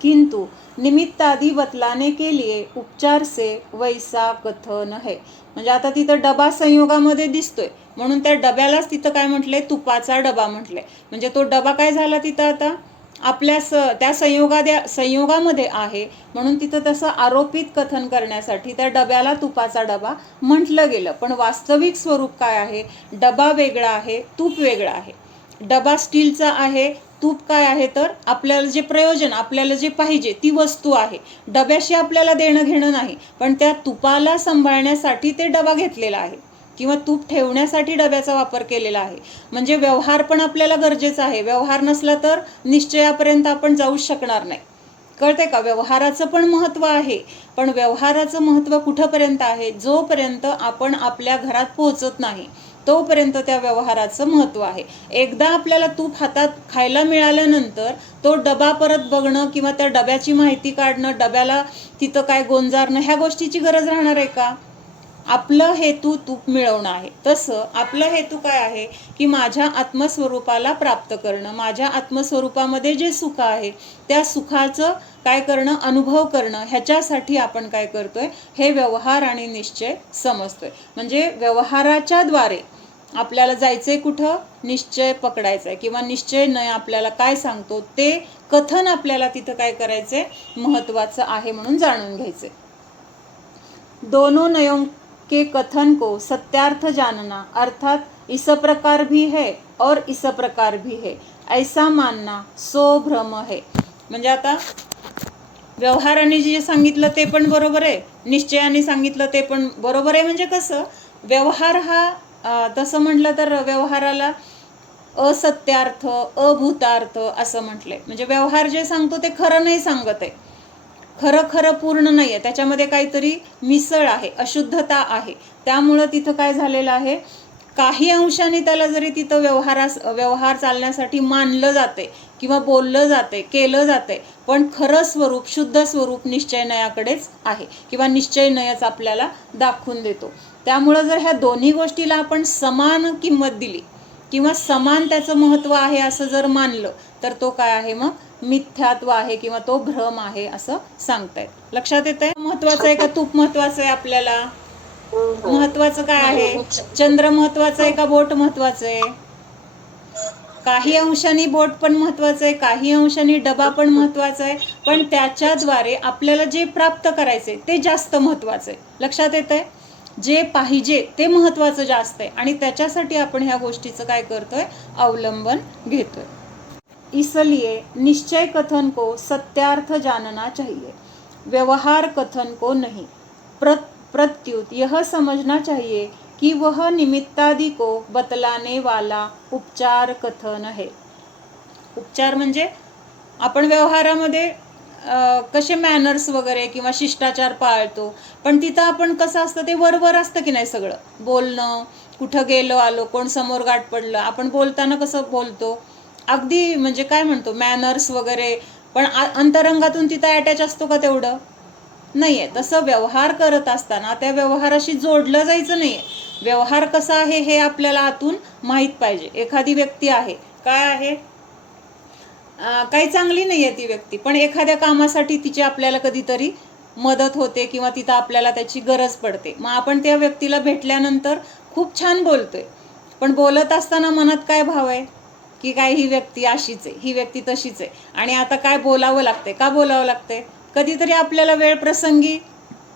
किंतु निमित्तादि बतलाने के लिए उपचार से वैसा कथन है. म्हणजे आता तिथं डबा संयोगामध्ये दिसतोय म्हणून त्या डब्यालाच तिथं काय म्हटलंय, तुपाचा डबा म्हटलंय. म्हणजे तो डबा काय झाला तिथं आता आपल्या त्या संयोगामध्ये आहे म्हणून तिथं तसं आरोपित कथन करण्यासाठी त्या डब्याला तुपाचा डबा म्हटलं गेलं. पण वास्तविक स्वरूप काय आहे, डबा वेगळा आहे, तूप वेगळा आहे. डबा स्टीलचा आहे, तूप काय आहे तर आपल्याला जे प्रयोजन, आपल्याला जे पाहिजे ती वस्तू आहे. डब्याशी आपल्याला देणं घेणं नाही, पण त्या तुपाला सांभाळण्यासाठी ते डबा घेतलेला आहे किंवा तूप ठेवण्यासाठी डब्याचा वापर केलेला आहे. म्हणजे व्यवहार पण आपल्याला गरजेचा आहे. व्यवहार नसला तर निश्चयापर्यंत आपण जाऊच शकणार नाही. कळते का? व्यवहाराचं पण महत्त्व आहे, पण व्यवहाराचं महत्त्व कुठंपर्यंत आहे, जोपर्यंत आपण आपल्या घरात पोहोचत नाही तोपर्यंत त्या व्यवहाराचं महत्त्व आहे. एकदा आपल्याला तूप हातात खायला मिळाल्यानंतर तो डबा परत बघणं किंवा त्या डब्याची माहिती काढणं, डब्याला तिथं काय गोंजारणं, ह्या गोष्टीची गरज राहणार आहे का? आपलं हेतू तूप मिळवणं आहे. तसं आपलं हेतू काय आहे की माझ्या आत्मस्वरूपाला प्राप्त करणं, माझ्या आत्मस्वरूपामध्ये जे सुख आहे त्या सुखाचं काय करणं, अनुभव करणं. ह्याच्यासाठी आपण काय करतोय, हे व्यवहार आणि निश्चय समजतोय. म्हणजे व्यवहाराच्या द्वारे आपल्याला जायचंय कुठं, निश्चय पकडायचा आहे किंवा निश्चय नय आपल्याला काय सांगतो ते कथन आपल्याला तिथं काय करायचंय, महत्त्वाचं आहे म्हणून जाणून घ्यायचंय. दोनों नयों के कथन को सत्यार्थ जानना अर्थात इस प्रकार भी है और इस प्रकार भी है ऐसा मानना सो भ्रम है. म्हणजे आता व्यवहाराने जे सांगितलं ते पण बरोबर आहे, निश्चयाने सांगितलं ते पण बरोबर आहे. म्हणजे कसं, व्यवहार हा तसं म्हटलं तर व्यवहाराला असत्यार्थ, अभूतार्थ असं म्हटलंय. म्हणजे व्यवहार जे सांगतो ते खरं नाही सांगत आहे, खरं पूर्ण नाही आहे, त्याच्यामध्ये काहीतरी मिसळ आहे, अशुद्धता आहे. त्यामुळं तिथं काय झालेलं आहे, काही अंशाने त्याला जरी तिथं व्यवहार चालण्यासाठी मानलं जाते किंवा बोललं जाते, केलं जाते, पण खरं स्वरूप, शुद्ध स्वरूप निश्चयनयाकडेच आहे किंवा निश्चयनयच आपल्याला दाखवून देतो. त्यामुळं जर ह्या दोन्ही गोष्टीला आपण समान किंमत दिली किंवा समान त्याचं महत्त्व आहे असं जर मानलं तर तो काय आहे, मग मिथ्यात्व आहे किंवा तो भ्रम आहे असं सांगतायत. लक्षात येतंय? महत्वाचं आहे का तूप महत्वाचं आहे आपल्याला? महत्वाचं काय आहे, चंद्र महत्वाचं आहे का बोट महत्वाचं आहे? काही अंशाने बोट पण महत्वाचं आहे, काही अंशाने डबा पण महत्वाचा आहे, पण त्याच्याद्वारे आपल्याला जे प्राप्त करायचंय ते जास्त महत्वाचं आहे. लक्षात येतंय? जे पाहिजे ते महत्वाचं जास्त आहे आणि त्याच्यासाठी आपण ह्या गोष्टीचं काय करतोय, अवलंबन घेतोय. इसलिए निश्चय कथन को सत्यार्थ जानना चाहिए, व्यवहार कथन को नहीं. प्रत्युत यह समझना चाहिए कि वह निमित्तादि को बतलाने वाला उपचार कथन है. उपचार म्हणजे आपण व्यवहारामध्ये कसे मॅनर्स वगैरे किंवा शिष्टाचार पाळतो, पण तिथं आपण कसं असतं ते वरवर असतं की नाही, सगळं बोलणं, कुठं गेलो आलो, कोण समोर गाठ पडलं, आपण बोलताना कसं बोलतो, अगदी म्हणजे काय म्हणतो मॅनर्स वगैरे, पण अंतरंगातून तिथं अटॅच असतो का तेवढं? नाही आहे. तसं व्यवहार करत असताना त्या व्यवहाराशी जोडलं जायचं नाही आहे. व्यवहार कसा आहे हे आपल्याला आतून माहीत पाहिजे. एखादी व्यक्ती आहे, काय आहे, काही चांगली नाही आहे ती व्यक्ती, पण एखाद्या कामासाठी तिची आपल्याला कधीतरी मदत होते किंवा तिथं आपल्याला त्याची गरज पडते. मग आपण त्या व्यक्तीला भेटल्यानंतर खूप छान बोलतोय, पण बोलत असताना मनात काय भाव आहे की काय ही व्यक्ती अशीच आहे, ही व्यक्ती तशीच आहे, आणि आता काय बोलावं लागते. का बोलावं लागते? कधीतरी आपल्याला वेळ प्रसंगी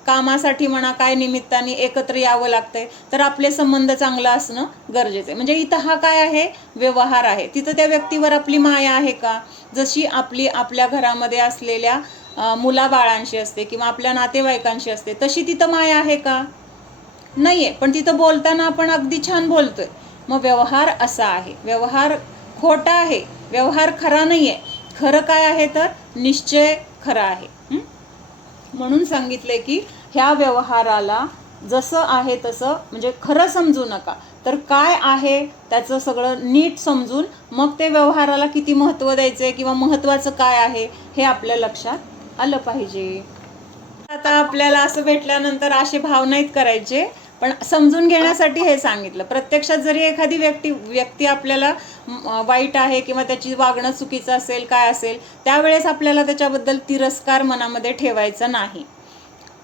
कामासाठी म्हणा काय निमित्ताने एकत्र यावं लागतंय, तर आपले संबंध चांगलं असणं गरजेचं आहे. म्हणजे इथं हा काय आहे, व्यवहार आहे. तिथं त्या व्यक्तीवर आपली माया आहे का? जशी आपली आपल्या घरामध्ये असलेल्या मुलाबाळांशी असते किंवा आपल्या नातेवाईकांशी असते, तशी तिथं माया आहे का? नाही आहे. पण तिथं बोलताना आपण अगदी छान बोलतोय. मग व्यवहार असा आहे. व्यवहार खोटा आहे, व्यवहार खरा नाही आहे. खरं काय आहे तर निश्चय खरा आहे. म्हणून सांगितले की ह्या व्यवहाराला जसं आहे तसं म्हणजे खरं समजू नका, तर काय आहे त्याचं सगळं नीट समजून मग ते व्यवहाराला किती महत्त्व द्यायचं आहे किंवा महत्त्वाचं काय आहे हे आपल्या लक्षात आलं पाहिजे. आता आपल्याला असं भेटल्यानंतर असे भाव नाहीत करायचे, पण समजून घेण्यासाठी हे सांगितलं. प्रत्यक्षात जरी एखादी व्यक्ती आपल्याला वाईट आहे किंवा त्याची वागणं चुकीचं असेल, काय असेल, त्यावेळेस आपल्याला त्याच्याबद्दल तिरस्कार मनामध्ये ठेवायचा नाही.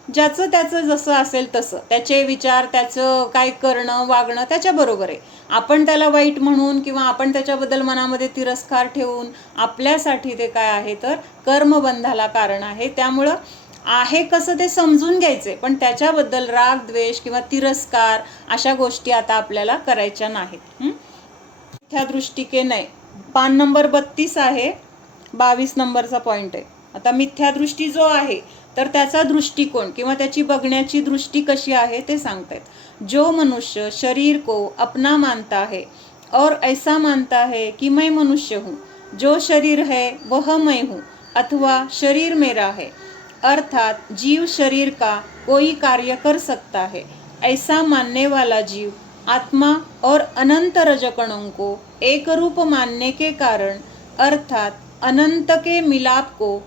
ज्याचं त्याचं जसं असेल तसं, त्याचे विचार, त्याचं काय करणं वागणं त्याच्याबरोबर आहे. आपण त्याला वाईट म्हणून किंवा आपण त्याच्याबद्दल मनामध्ये तिरस्कार ठेवून आपल्यासाठी ते काय आहे तर कर्मबंधाला कारण आहे. त्यामुळं आहे कसं ते समजून घ्यायचे, पण त्याच्याबद्दल राग द्वेष किंवा तिरस्कार अशा गोष्टी आता आपल्याला करायच्या नाहीत. त्या दृष्टिके नाही. पान नंबर 32 आहे, 22 नंबरचा पॉईंट आहे. आता मिथ्यादृष्टी जो आहे तर त्याचा दृष्टिकोन किंवा त्याची बघण्याची दृष्टी कशी आहे ते सांगतायत. जो मनुष्य शरीर को अपना मानता है और ऐसा मानता है कि मैं मनुष्य हूँ, जो शरीर है वह मैं हूँ अथवा शरीर मेरा है, अर्थात जीव शरीर का कोई कार्य कर सकता है, ऐसा मानने वाला जीव आत्मा और अनंत रजकणों को एक रूप मानने के कारण अर्थात अनंत के मिलाप को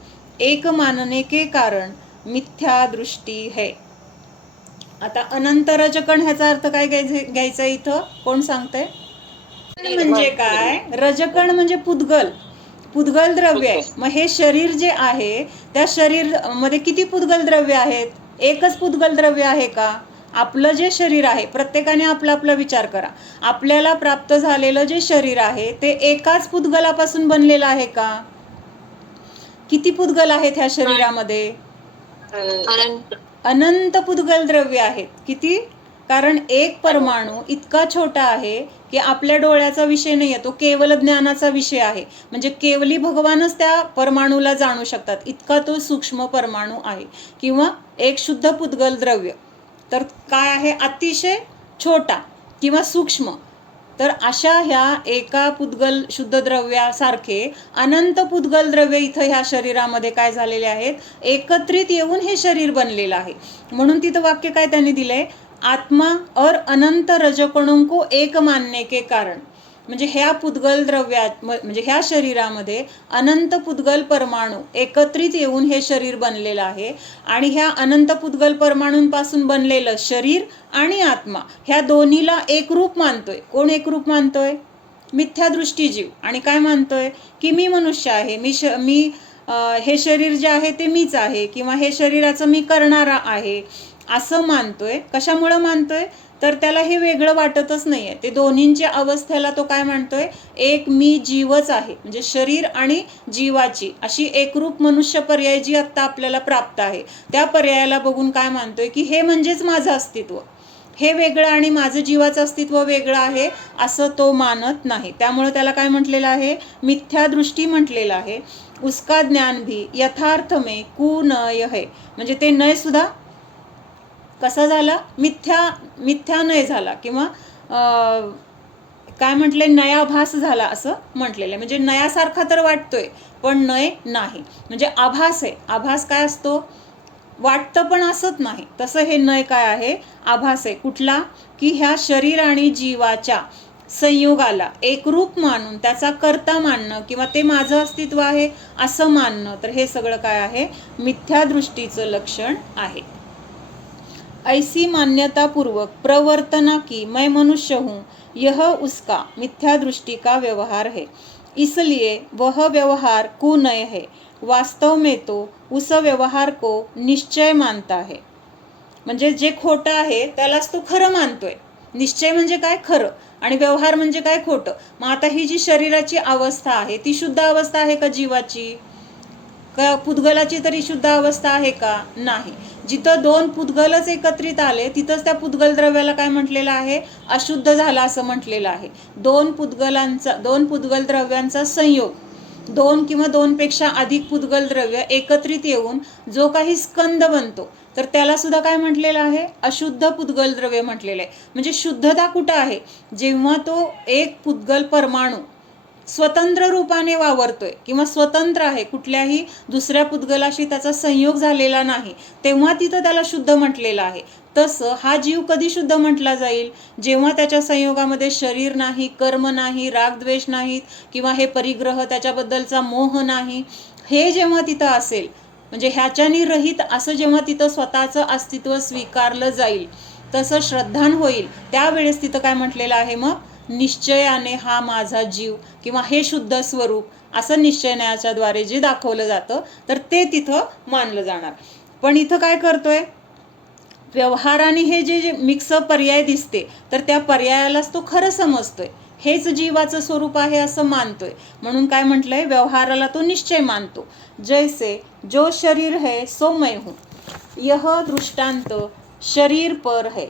एक मानने के कारण मिथ्या दृष्टी है. आता अनंत रजकण ह्याचा अर्थ काय घ्यायचा इथं कोण सांगतंय? म्हणजे काय? रजकण म्हणजे पुद्गल, पुद्गल द्रव्य आहे. मग हे शरीर जे आहे त्या शरीर मध्ये किती पुद्गल द्रव्य आहेत? एकच पुद्गल द्रव्य आहे का? आपलं जे शरीर आहे, प्रत्येकाने आपला आपला विचार करा, आपल्याला प्राप्त झालेलं जे शरीर आहे ते एकाच पुद्गलापासून बनलेलं आहे का? किती पुद्गल आहेत ह्या शरीरामध्ये? अनंत पुद्गल द्रव्य आहेत. किती? कारण एक परमाणू इतका छोटा आहे की आपल्या डोळ्याचा विषय नाही आहे, तो केवल ज्ञानाचा विषय आहे. म्हणजे केवली भगवानच त्या परमाणूला जाणू शकतात, इतका तो सूक्ष्म परमाणू आहे. किंवा एक शुद्ध पुद्गल द्रव्य तर काय आहे? अतिशय छोटा किंवा सूक्ष्म. तर अशा ह्या एका पुद्गल शुद्ध द्रव्यासारखे अनंत पुद्गल द्रव्य इथं ह्या शरीरामध्ये काय झालेले आहेत? एकत्रित येऊन हे शरीर बनलेलं आहे. म्हणून तिथं वाक्य काय त्यांनी दिलंय? आत्मा और अनंत रजकणों को एक मानने के कारण. म्हणजे ह्या पुद्गल द्रव्यात म्हणजे ह्या शरीरामध्ये अनंत पुद्गल परमाणू एकत्रित येऊन हे शरीर बनलेलं आहे. आणि ह्या अनंत पुद्गल परमाणूंपासून बनलेलं शरीर आणि आत्मा ह्या दोन्हीला एकरूप मानतोय. कोण एकरूप मानतोय? मिथ्यादृष्टी जीव. आणि काय मानतोय? की मी मनुष्य आहे, मी हे शरीर जे आहे ते मीच आहे किंवा हे शरीराचं मी करणारा आहे असं मानतोय. कशामुळं मानतोय? तर त्याला हे वेगळं वाटतच नाही आहे. ते दोन्हींच्या अवस्थेला तो काय मानतोय? एक मी जीवच आहे. म्हणजे शरीर आणि जीवाची अशी एकरूप मनुष्य पर्याय जी आत्ता आपल्याला प्राप्त आहे त्या पर्यायाला बघून काय मानतोय? की हे म्हणजेच माझं अस्तित्व, हे वेगळं आणि माझं जीवाचं अस्तित्व वेगळं आहे असं तो मानत नाही. त्यामुळे त्याला काय म्हटलेलं आहे? मिथ्यादृष्टी म्हटलेलं आहे. उसका ज्ञान भी यथार्थ में कुनय है. म्हणजे ते नय सुद्धा कसा झाला? मिथ्या नय झाला किंवा काय म्हटले? नयाभास झाला असं म्हटलेलं आहे. म्हणजे नयासारखा तर वाटतोय पण नय नाही. म्हणजे आभास आहे. आभास काय असतो? वाटतं पण असत नाही. तसं हे नय काय आहे, आभास आहे. कुठला? की ह्या शरीर आणि जीवाच्या संयोगाला एकरूप मानून त्याचा कर्ता मानणं किंवा ते माझं अस्तित्व आहे असं मानणं, तर हे सगळं काय आहे, मिथ्यादृष्टीचं लक्षण आहे. ऐसी मान्यतापूर्वक प्रवर्तना की मैं मनुष्य हूँ, यह उसका मिथ्या दृष्टि का व्यवहार है, इसलिए वह व्यवहार कुनय है. वास्तव में तो उस व्यवहार को निश्चय मानता है. म्हणजे जे खोटं आहे त्यालाच तो खरं मानतोय. निश्चय म्हणजे काय? खरं. आणि व्यवहार म्हणजे काय? खोटं. मग आता ही जी शरीराची अवस्था आहे ती शुद्ध अवस्था आहे का जीवाची? का पुद्गलाची तरी शुद्ध अवस्था आहे का? नाही. जिथं दोन पुद्गलच एकत्रित आले तिथंच त्या पुद्गल द्रव्याला काय म्हटलेलं आहे? अशुद्ध झाला असं म्हटलेलं आहे. दोन पुद्गल द्रव्यांचा संयोग, दोन किंवा दोनपेक्षा अधिक पुद्गल द्रव्य एकत्रित येऊन जो काही स्कंद बनतो तर त्याला सुद्धा काय म्हटलेलं आहे? अशुद्ध पुद्गल द्रव्य म्हटलेलं आहे. म्हणजे शुद्धता कुठं आहे? जेव्हा तो एक पुद्गल परमाणू स्वतंत्र रूपाने वावरतोय किंवा स्वतंत्र आहे, कुठल्याही दुसऱ्या पुद्गलाशी त्याचा संयोग झालेला नाही, तेव्हा तिथं त्याला शुद्ध म्हटलेलं आहे. तसं हा जीव कधी शुद्ध म्हटला जाईल? जेव्हा त्याच्या संयोगामध्ये शरीर नाही, कर्म नाही, रागद्वेष नाहीत किंवा हे परिग्रह त्याच्याबद्दलचा मोह नाही, हे जेव्हा तिथं असेल, म्हणजे ह्याच्यानी रहित असं जेव्हा तिथं स्वतःचं अस्तित्व स्वीकारलं जाईल, तसं श्रद्धान होईल, त्यावेळेस तिथं काय म्हटलेलं आहे? मग निश्चयाने हा माझा जीव किंवा हे शुद्ध स्वरूप असं निश्चयाच्या द्वारे जे दाखवलं जातं तर ते तिथं मानलं जाणार. पण इथं काय करतोय? व्यवहाराने हे जे मिक्स पर्याय दिसते तर त्या पर्यायालाच तो खरं समजतोय, हेच जीवाचं स्वरूप आहे असं मानतोय. म्हणून काय म्हटलंय? व्यवहाराला तो निश्चय मानतो. जैसे जो शरीर है सो मैं हूँ, यह दृष्टांत शरीर पर है.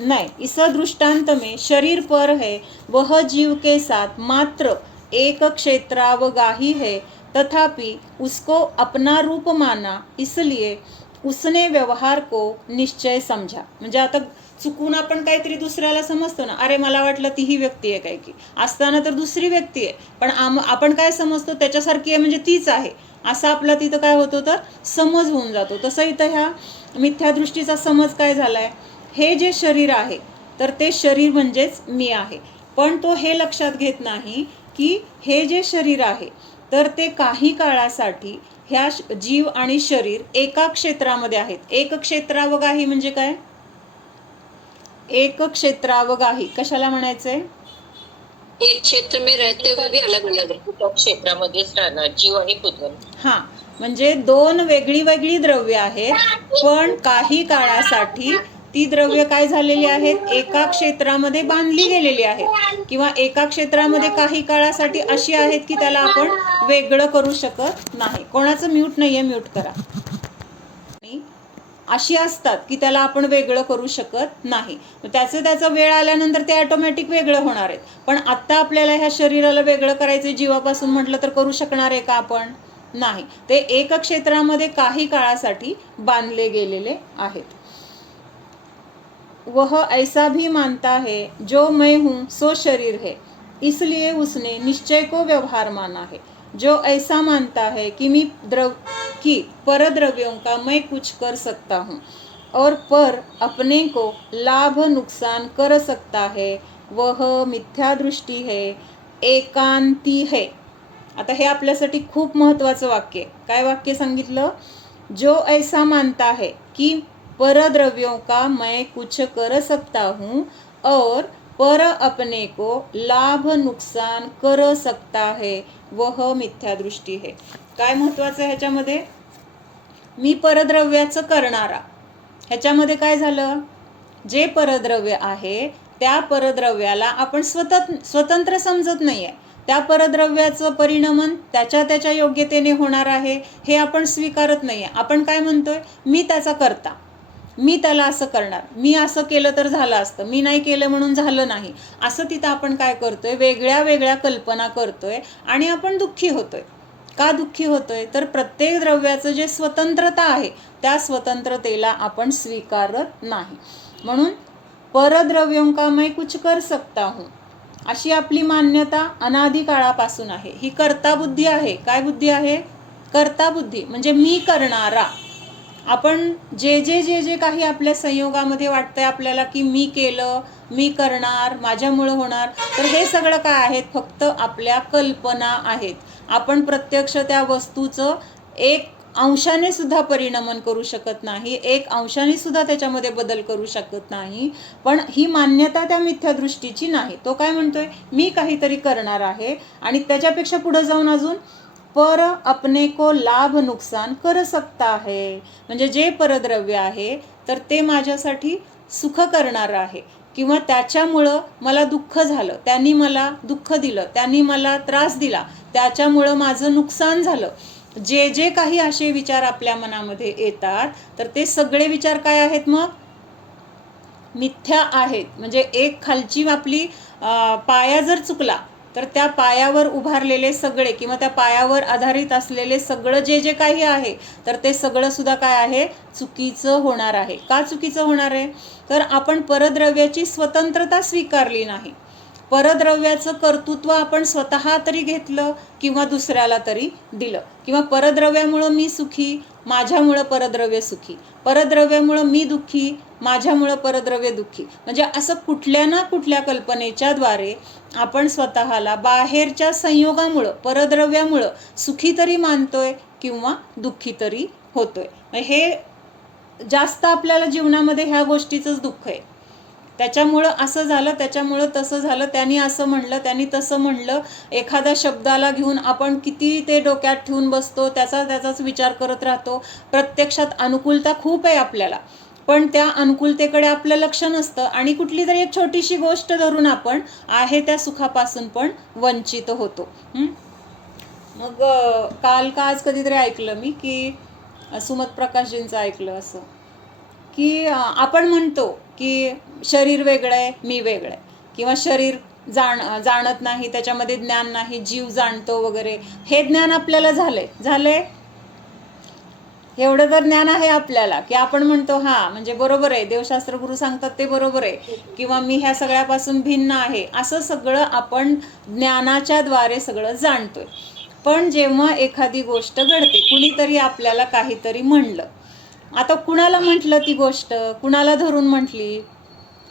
नहीं, इस दृष्टांत में शरीर पर है, वह जीव के साथ मात्र एक क्षेत्रावगाही है, तथापि उसको अपना रूप माना, इसलिए उसने व्यवहार को निश्चय समझा. म्हणजे आता चुकून आपण काहीतरी दुसऱ्याला समजतो ना, अरे मला वाटलं ती ही व्यक्ती आहे काय की, असताना तर दुसरी व्यक्ती आहे, पण आपण काय समजतो? त्याच्यासारखी आहे म्हणजे तीच आहे असं आपला तिथं काय होतो? तर समज होऊन जातो. तसं इथं ह्या मिथ्यादृष्टीचा समज काय झालाय? हे जे शरीर आहे तर ते शरीर म्हणजेच मी आहे, पण तो हे लक्षात घेत नाही की हे जे शरीर आहे तर ते काही काळासाठी ह्या जीव आणि शरीर एका क्षेत्रामध्ये आहेत. एक क्षेत्रावगाही म्हणजे काय? एक क्षेत्रावगाही कशाला म्हणायचंय? एक क्षेत्र में रहते हुए भी अलग अलग है, क्षेत्रामध्येच राहणार जीव आणि पुद्गल. हा, म्हणजे दोन वेगळी वेगळी द्रव्य आहेत, पण काही काळासाठी ती द्रव्य काय झालेली आहेत? एका क्षेत्रामध्ये बांधली गेलेली आहेत किंवा एका क्षेत्रामध्ये काही काळासाठी अशी आहेत की त्याला आपण वेगळं करू शकत नाही. कोणाचं म्यूट नाहीये? म्यूट करा. अशी असतात की त्याला आपण वेगळं करू शकत नाही. त्याचं वेळ आल्यानंतर ते ऑटोमॅटिक वेगळं होणार आहेत. पण आत्ता आपल्याला ह्या शरीराला वेगळं करायचं जीवापासून म्हटलं तर करू शकणार आहे का आपण? नाही. ते एक क्षेत्रामध्ये काही काळासाठी बांधले गेलेले आहेत. वह ऐसा भी मानता है जो मैं हूँ सो शरीर है, इसलिए उसने निश्चय को व्यवहार माना है. जो ऐसा मानता है कि पर द्रव्यों का मैं कुछ कर सकता हूँ और पर अपने को लाभ नुकसान कर सकता है, वह मिथ्या दृष्टी है, एकांती है. आता हे आपल्यासाठी खूप महत्त्वाचं वाक्य आहे. काय वाक्य सांगितलं? जो ऐसा मानता है कि पर द्रव्यों का मैं कुछ कर सकता हूँ और पर अपने को लाभ नुकसान कर सकता है, वह मिथ्या दृष्टी है. काय महत्त्वाचं आहे ह्याच्यामध्ये? मी परद्रव्याचं करणारा. ह्याच्यामध्ये काय झालं? जे परद्रव्य आहे त्या परद्रव्याला आपण स्वतंत्र समजत नाहीये. त्या परद्रव्याचं परिणमन त्याच्या योग्यतेने होणार आहे हे आपण स्वीकारत नाहीये. आपण काय म्हणतोय? मी त्याचा करता, मी त्याला असं करणार, मी असं केलं तर झालं असतं, मी नाही केलं म्हणून झालं नाही, असं तिथं आपण काय करतोय? वेगळ्या वेगळ्या कल्पना करतोय आणि आपण दुःखी होतोय. का दुःखी होतोय? तर प्रत्येक द्रव्याचं जे स्वतंत्रता आहे त्या स्वतंत्रतेला आपण स्वीकारत नाही. म्हणून परद्रव्यों का मैं कुछ कर सकता हूँ अशी आपली मान्यता अनादी काळापासून आहे. ही कर्ता बुद्धी आहे. काय बुद्धी आहे? कर्ता बुद्धी म्हणजे मी करणारा. आपण जे जे जे जे काही आपल्या संयोगामध्ये वाटतंय आपल्याला की मी केलं, मी करणार, माझ्यामुळं होणार, तर हे सगळं काय आहेत, फक्त आपल्या कल्पना आहेत. आपण प्रत्यक्ष त्या वस्तूचं एक अंशाने सुद्धा परिणमन करू शकत नाही, एक अंशाने सुद्धा त्याच्यामध्ये बदल करू शकत नाही. पण ही मान्यता त्या मिथ्यादृष्टीची नाही. तो काय म्हणतोय, मी काहीतरी करणार आहे आणि त्याच्यापेक्षा पुढे जाऊन अजून पर अपने को लाभ नुकसान कर सकता है, म्हणजे जे परद्रव्य आहे तर ते माझ्यासाठी सुख करणारं आहे किंवा त्याच्यामुळं मला दुःख झालं, त्यांनी मला दुःख दिलं, त्यांनी मला त्रास दिला, त्याच्यामुळं माझं नुकसान झालं. जे जे काही असे विचार आपल्या मनामध्ये येतात तर ते सगळे विचार काय आहेत, मग मिथ्या आहेत. म्हणजे एक खालची आपली पाया जर चुकला तर त्या पायावर उभारलेले सगळे किंवा त्या पायावर आधारित असलेले सगळं जे जे काही आहे तर ते सगळं सुद्धा काय आहे, चुकीचं होणार आहे. का चुकीचं होणार आहे, तर आपण परद्रव्याची स्वतंत्रता स्वीकारली नाही. परद्रव्याचं कर्तृत्व आपण स्वतः तरी घेतलं किंवा दुसऱ्याला तरी दिलं, किंवा परद्रव्यामुळं मी सुखी, माझ्यामुळं परद्रव्य सुखी, परद्रव्यामुळं मी दुःखी, माझ्यामुळं परद्रव्य दुःखी. म्हणजे असं कुठल्या ना कुठल्या कल्पनेच्या द्वारे आपण स्वतःला बाहेरच्या संयोगामुळं, परद्रव्यामुळं सुखी तरी मानतोय किंवा दुःखी तरी होतोय. हे जास्त आपल्याला जीवनामध्ये ह्या गोष्टीचंच दुःख आहे. त्याच्यामुळं असं झालं, त्याच्यामुळं तसं झालं, त्यांनी असं म्हणलं, त्यांनी तसं म्हणलं, एखाद्या शब्दाला घेऊन आपण किती ते डोक्यात ठेवून बसतो, त्याचाच विचार करत राहतो. प्रत्यक्षात अनुकूलता खूप आहे आपल्याला, पण त्या अनुकूलतेकडे आपलं लक्ष नसतं आणि कुठली तरी एक छोटीशी गोष्ट धरून आपण आहे त्या सुखापासून पण वंचित होतो. मग काल का आज कधीतरी ऐकलं मी की सुमत प्रकाशजींचं ऐकलं असं की आपण म्हणतो की शरीर वेगळं आहे, मी वेगळं आहे, किंवा शरीर जाणत नाही, त्याच्यामध्ये ज्ञान नाही, जीव जाणतो वगैरे. हे ज्ञान आपल्याला झालंय एवढं तर ज्ञान आहे आपल्याला की आपण म्हणतो हा म्हणजे बरोबर आहे, देवशास्त्र गुरु सांगतात ते बरोबर आहे, किंवा मी ह्या सगळ्यापासून भिन्न आहे, असं सगळं आपण ज्ञानाच्या द्वारे सगळं जाणतोय. पण जेव्हा एखादी गोष्ट घडते, कुणीतरी आपल्याला काहीतरी म्हणलं, आता कुणाला म्हटलं ती गोष्ट, कुणाला धरून म्हटली,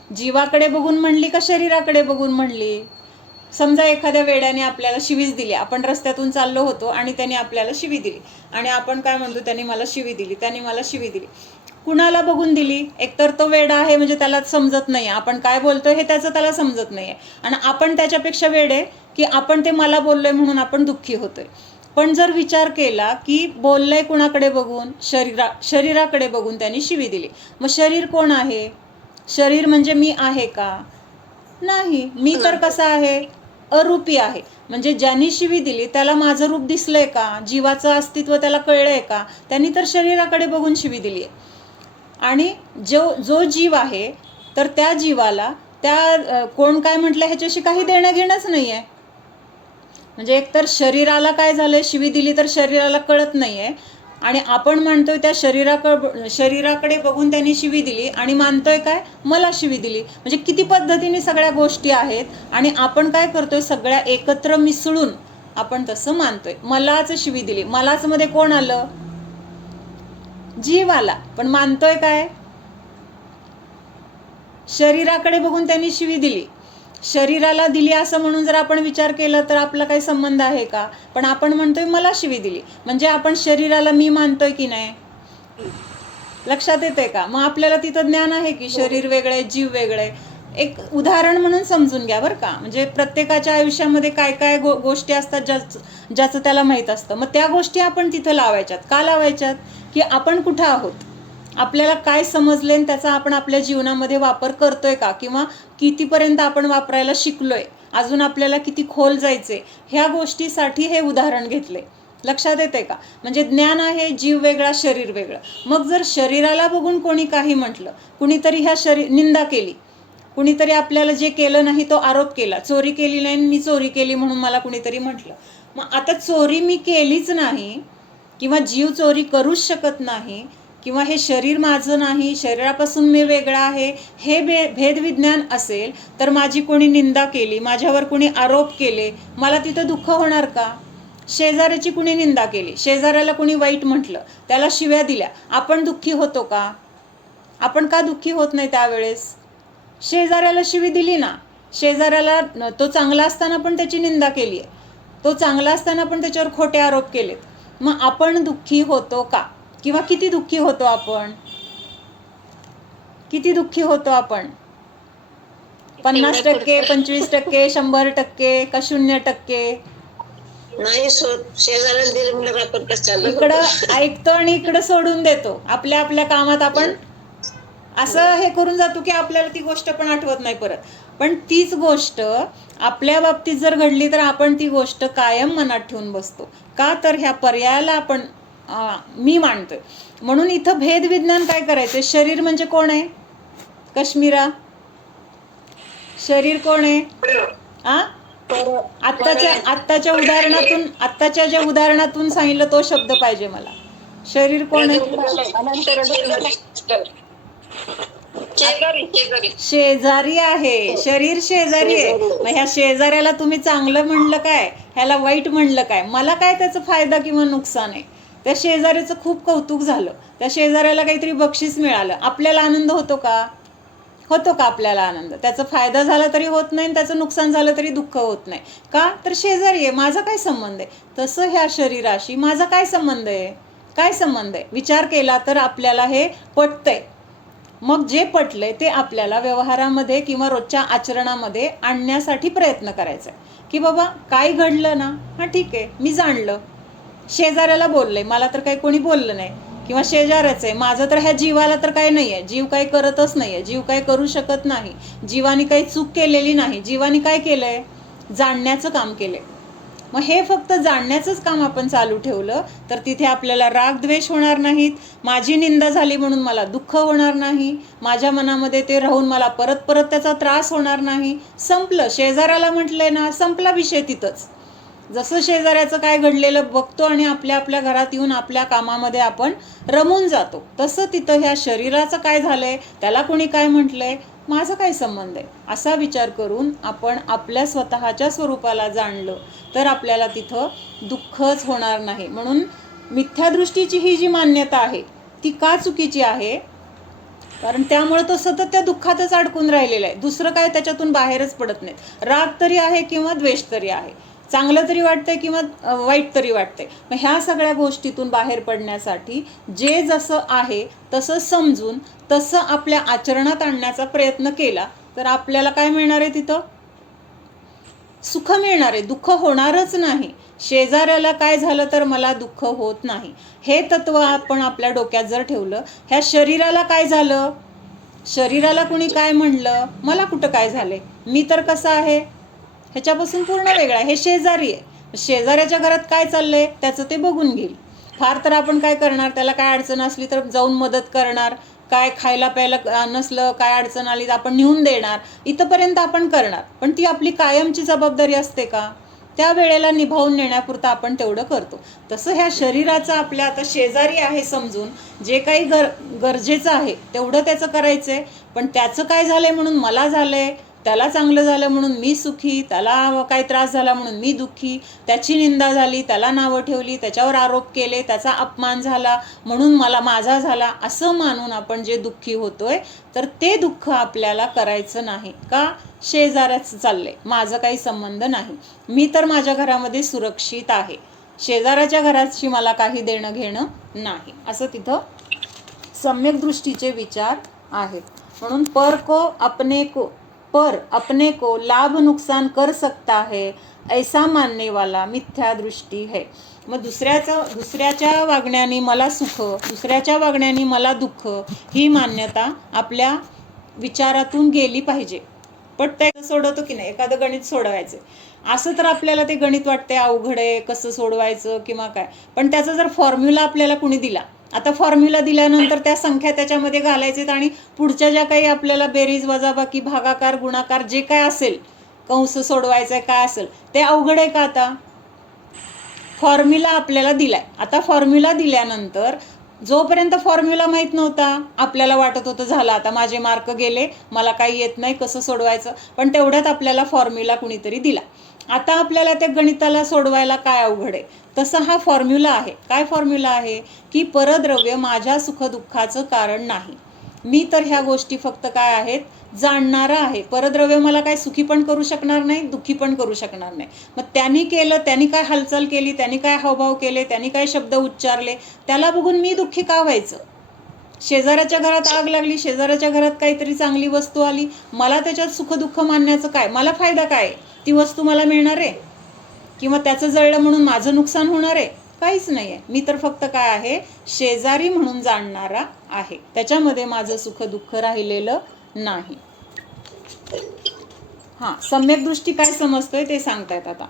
जीवाकडे बघून म्हणली का शरीराकडे बघून म्हणली. समजा एखाद्या वेड्याने आपल्याला शिवीच दिली, आपण रस्त्यातून चाललो होतो आणि त्याने आपल्याला शिवी दिली आणि आपण काय म्हणतो, त्याने मला शिवी दिली, त्याने मला शिवी दिली. कुणाला बघून दिली, एकतर तो वेडा आहे म्हणजे त्याला समजत नाही आपण काय बोलतोय हे त्याचं त्याला समजत नाही, आणि आपण त्याच्यापेक्षा वेडे की आपण ते मला बोललोय म्हणून आपण दुःखी होतोय. पण जर विचार केला की बोललंय कुणाकडे बघून, शरीराकडे बघून त्यांनी शिवी दिली, मग शरीर कोण आहे, शरीर म्हणजे मी आहे का, नाही. मी तर कसा आहे, अरूपी आहे. म्हणजे ज्यांनी शिवी दिली त्याला माझं रूप दिसलंय का, जीवाचं अस्तित्व त्याला कळलंय का, त्यांनी तर शरीराकडे बघून शिवी दिली आहे. आणि जो जीव आहे तर त्या जीवाला त्या कोण काय म्हटलं ह्याच्याशी काही देणं घेणंच नाही आहे. म्हणजे एकतर शरीराला काय झालंय, शिवी दिली तर शरीराला कळत नाही आहे, आणि आपण मानतोय त्या शरीराकडे बघून त्यांनी शिवी दिली आणि मानतोय काय, मला शिवी दिली. म्हणजे किती पद्धतीने सगळ्या गोष्टी आहेत आणि आपण काय करतोय, सगळ्या एकत्र मिसळून आपण तसं मानतोय. मलाच शिवी दिली, मलाच मध्ये कोण आलं, जीव आला, पण मानतोय काय, शरीराकडे बघून त्यांनी शिवी दिली. शरीराला दिली असं म्हणून जर आपण विचार केला तर आपला काही संबंध आहे का, पण आपण म्हणतोय मला शिवी दिली, म्हणजे आपण शरीराला मी मानतोय की नाही, लक्षात येते का. मग आपल्याला तिथं ज्ञान आहे की शरीर वेगळे, जीव वेगळे. एक उदाहरण म्हणून समजून घ्या बरं का. म्हणजे प्रत्येकाच्या आयुष्यामध्ये काय काय गोष्टी असतात ज्याचं त्याला माहीत असतं. मग त्या गोष्टी आपण तिथं लावायच्यात. का लावायच्यात, की आपण कुठं आहोत, आपल्याला काय समजले आणि त्याचा आपण आपल्या जीवनामध्ये वापर करतोय का, किंवा कितीपर्यंत आपण वापरायला शिकलोय, अजून आपल्याला किती खोल जायचे, ह्या गोष्टीसाठी हे उदाहरण घेतले. लक्षात येते का. म्हणजे ज्ञान आहे, जीव वेगळा, शरीर वेगळं. मग जर शरीराला बघून कोणी काही म्हटलं, कुणीतरी ह्या निंदा केली, कुणीतरी आपल्याला जे केलं नाही तो आरोप केला, चोरी केली नाही मी चोरी केली म्हणून मला कुणीतरी म्हटलं, मग आता चोरी मी केलीच नाही किंवा जीव चोरी करूच शकत नाही, किंवा हे शरीर माझं नाही, शरीरापासून मी वेगळा आहे, हे भेदविज्ञान असेल तर माझी कोणी निंदा केली, माझ्यावर कोणी आरोप केले, मला तिथं दुःख होणार का, शेजाऱ्याची कुणी निंदा केली, शेजाऱ्याला कुणी वाईट म्हटलं, त्याला शिव्या दिल्या, आपण दुःखी होतो का? आपण का दुःखी होत नाही त्यावेळेस? शेजाऱ्याला शिवी दिली ना, शेजाऱ्याला तो चांगला असताना पण त्याची निंदा केली आहे, तो चांगला असताना पण त्याच्यावर खोटे आरोप केलेत, मग आपण दुःखी होतो का? किंवा किती दुःखी होतो आपण? किती दुःखी होतो आपण? 50%, 25%, 100% का 0%? नाही शेजाऱ्याला दिले म्हणजे आपण कसं इकडं ऐकतो आणि इकडं सोडून देतो, आपल्या आपल्या कामात आपण असं हे करून जातो की आपल्याला ती गोष्ट पण आठवत नाही परत. पण तीच गोष्ट आपल्या बाबतीत जर घडली तर आपण ती गोष्ट कायम मनात ठेवून बसतो का? तर ह्या पर्यायाला आपण मी मानतोय. म्हणून इथं भेद विज्ञान काय करायचं? शरीर म्हणजे कोण आहे कश्मीरा? शरीर कोण आहे? आत्ताच्या ज्या उदाहरणातून सांगितलं तो शब्द पाहिजे मला. शरीर कोण आहे? शेजारी आहे. शरीर शेजारी आहे. मग ह्या शेजाऱ्याला तुम्ही चांगलं म्हणलं काय, ह्याला वाईट म्हणलं काय, मला काय त्याचा फायदा किंवा नुकसान आहे? त्या शेजाऱ्याचं खूप कौतुक झालं, त्या शेजाऱ्याला काहीतरी बक्षीस मिळालं, आपल्याला आनंद होतो का? होतो का आपल्याला आनंद? त्याचा फायदा झाला तरी होत नाही, त्याचं नुकसान झालं तरी दुःख होत नाही का? तर शेजारी आहे, माझा काय संबंध आहे? तसं ह्या शरीराशी माझा काय संबंध आहे? काय संबंध आहे? विचार केला तर आपल्याला हे पटतंय. मग जे पटलंय ते आपल्याला व्यवहारामध्ये किंवा रोजच्या आचरणामध्ये आणण्यासाठी प्रयत्न करायचा आहे की बाबा काय घडलं ना, हां ठीक आहे, मी जाणलं, शेजाऱ्याला बोललंय, मला तर काही कोणी बोललं नाही, किंवा शेजारच आहे, माझं तर ह्या जीवाला तर काही नाही आहे, जीव काही करतच नाही आहे, जीव काही करू शकत नाही, जीवाने काही चूक केलेली नाही, जीवाने काय केलंय? जाणण्याचं काम केलंय. मग हे फक्त जाणण्याचंच काम आपण चालू ठेवलं तर तिथे आपल्याला राग द्वेष होणार नाहीत, माझी निंदा झाली म्हणून मला दुःख होणार नाही, माझ्या मनामध्ये ते राहून मला परत परत त्याचा त्रास होणार नाही. संपलं. शेजाऱ्याला म्हटलंय ना, संपला विषय तिथंच. जसं शेजाऱ्याचं काय घडलेलं बघतो आणि आपल्या आपल्या घरात येऊन आपल्या कामामध्ये आपण रमून जातो, तसं तिथं ह्या शरीराचं काय झालंय, त्याला कोणी काय म्हटलंय, माझा काय संबंध आहे, असा विचार करून आपण आपल्या स्वतःच्या स्वरूपाला जाणलं तर आपल्याला तिथं दुःखच होणार नाही. म्हणून मिथ्यादृष्टीची ही जी मान्यता आहे ती का चुकीची आहे? कारण त्यामुळे तो सतत त्या दुःखातच अडकून राहिलेला आहे, दुसरं काय त्याच्यातून बाहेरच पडत नाही. राग तरी आहे किंवा द्वेष तरी आहे, चांगलं तरी वाटतंय किंवा वाईट तरी वाटतंय. मग ह्या सगळ्या गोष्टीतून बाहेर पडण्यासाठी जे जसं आहे तसं समजून तसं आपल्या आचरणात आणण्याचा प्रयत्न केला तर आपल्याला काय मिळणार आहे? तिथं सुख मिळणार आहे, दुःख होणारच नाही. शेजाऱ्याला काय झालं तर मला दुःख होत नाही, हे तत्व आपण आपल्या डोक्यात जर ठेवलं, ह्या शरीराला काय झालं, शरीराला कुणी काय म्हणलं, मला कुठं काय झालंय, मी तर कसा आहे ह्याच्यापासून पूर्ण वेगळा आहे. हे शेजारी आहे, शेजाऱ्याच्या घरात काय चाललंय त्याचं ते बघून घेईल. फार तर आपण काय करणार, त्याला काय अडचण असली तर जाऊन मदत करणार, काय खायला प्यायला नसलं, काय अडचण आली तर आपण नेऊन देणार, इथंपर्यंत आपण करणार. पण ती आपली कायमची जबाबदारी असते का? त्या वेळेला निभावून नेण्यापुरतं आपण तेवढं करतो. तसं ह्या शरीराचं आपल्या आता शेजारी आहे समजून जे काही गरजेचं आहे तेवढं त्याचं करायचं आहे. पण त्याचं काय झालंय म्हणून मला झालंय, त्याला चांगलं झालं म्हणून मी सुखी, त्याला काही त्रास झाला म्हणून मी दुःखी, त्याची निंदा झाली, त्याला नावं ठेवली, त्याच्यावर आरोप केले, त्याचा अपमान झाला म्हणून मला माझा झाला, असं मानून आपण जे दुःखी होतोय तर ते दुःख आपल्याला करायचं नाही का? शेजाऱ्याचं चाललंय, माझं काही संबंध नाही, मी तर माझ्या घरामध्ये सुरक्षित आहे, शेजाऱ्याच्या घराची मला काही देणं घेणं नाही, असं तिथं सम्यक दृष्टीचे विचार आहेत. म्हणून पर अपने को लाभ नुकसान कर सकता है ऐसा मानने वाला मिथ्या दृष्टी है. मग दुसऱ्याच्या वागण्याने मला सुख, दुसऱ्याच्या वागण्याने मला दुःख, ही मान्यता आपल्या विचारातून गेली पाहिजे. पटतंय? सोडवतो की नाही, एखादं गणित सोडवायचं असं तर आपल्याला ते गणित वाटतंय अवघड आहे, कसं सोडवायचं किंवा काय, पण त्याचा जर फॉर्म्युला आपल्याला कुणी दिला, आता फॉर्म्युला दिल्यानंतर त्या संख्या त्याच्यामध्ये घालायचे आणि पुढच्या ज्या काही आपल्याला बेरीज वजाबाकी भागाकार गुणाकार जे काय असेल, कंस सोडवायचं आहे काय असेल, ते अवघड आहे का? आता फॉर्म्युला आपल्याला दिलाय, आता फॉर्म्युला दिल्यानंतर जोपर्यंत फॉर्म्युला माहीत नव्हता आपल्याला वाटत होतं झालं आता माझे मार्क गेले, मला काही येत नाही कसं सोडवायचं, पण तेवढ्यात आपल्याला फॉर्म्युला कुणीतरी दिला आता आपल्याला त्या गणिताला सोडवायला काय अवघड आहे? तसा हा फॉर्म्युला आहे. काय फॉर्म्युला आहे? की परद्रव्य माझ्या सुखदुःखाचं कारण नाही. मी तर ह्या गोष्टी फक्त काय आहेत? जाणणारा आहे. परद्रव्य मला काय सुखी पण करू शकणार नाही, दुःखी पण करू शकणार नाही. मग त्यांनी केलं, त्यांनी काय हालचाल केली, त्यांनी काय हावभाव केले, त्यांनी काय शब्द उच्चारले, त्याला बघून मी दुःखी का व्हायचं? शेजाऱ्याच्या घरात आग लागली, शेजाऱ्याच्या घरात काहीतरी चांगली वस्तू आली, मला त्याच्यात सुखदुःख मानण्याचं काय? मला फायदा काय? ती वस्तू मला मिळणार आहे? किंवा त्याचं जळलं म्हणून माझं नुकसान होणार आहे? काहीच नाही आहे. मी तर फक्त काय आहे? शेजारी म्हणून जाणणारा आहे. त्याच्यामध्ये माझं सुख दुःख राहिलेलं नाही. हां, सम्यक दृष्टी काय समजतोय ते सांगतायत आता.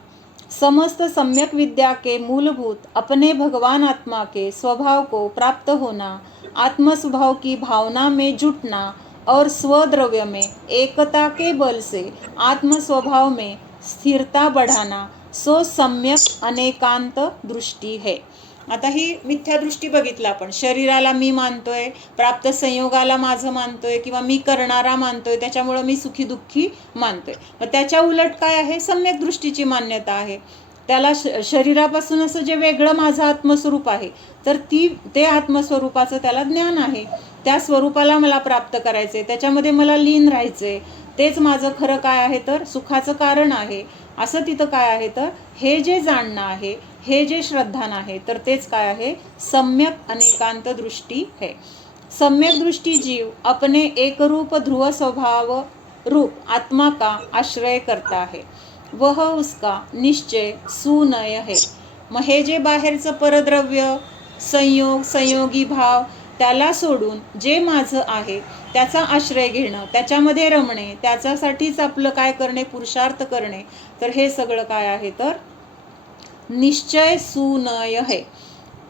समस्त सम्यक विद्या के मूलभूत अपने भगवान आत्मा के स्वभाव को प्राप्त होना, आत्म स्वभाव की भावना में जुटना और स्वद्रव्य में एकता के बल से आत्म स्वभाव में स्थिरता बढ़ाना, सो सम्यक अनेकांत दृष्टी है. आता ही मिथ्या दृष्टी बघितला आपण. शरीराला मी मानतोय, प्राप्त संयोगाला माझं मानतोय, किंवा मी करणारा मानतोय, त्याच्यामुळं मी सुखी दुःखी मानतोय. मग त्याच्या उलट काय आहे? सम्यक दृष्टीची मान्यता आहे. त्याला शरीरापासून असं जे वेगळं माझं आत्मस्वरूप आहे, तर ते आत्मस्वरूपाचं त्याला ज्ञान आहे. त्या स्वरूपाला मला प्राप्त करायचे, त्याच्यामध्ये मला लीन राहायचे, तेच माझं खरं काय आहे? तर सुखाचं कारण आहे. असं तिथं काय आहे? तर हे जे जाणणं आहे, हे जे श्रद्धान आहे, तर तेच काय आहे? सम्यक अनेकांत दृष्टी है. सम्यक दृष्टी जीव अपने एकरूप ध्रुव स्वभाव रूप आत्मा का आश्रय करता है, वह उसका निश्चय सुनय है. मग हे जे बाहेरचं परद्रव्य, संयोग, संयोगी भाव, त्याला सोडून जे माझं आहे त्याचा आश्रय घेणं, त्याच्यामध्ये रमणे, त्याच्यासाठीच आपलं काय करणे? पुरुषार्थ करणे, तर हे सगळं काय आहे? तर निश्चय सुनय है.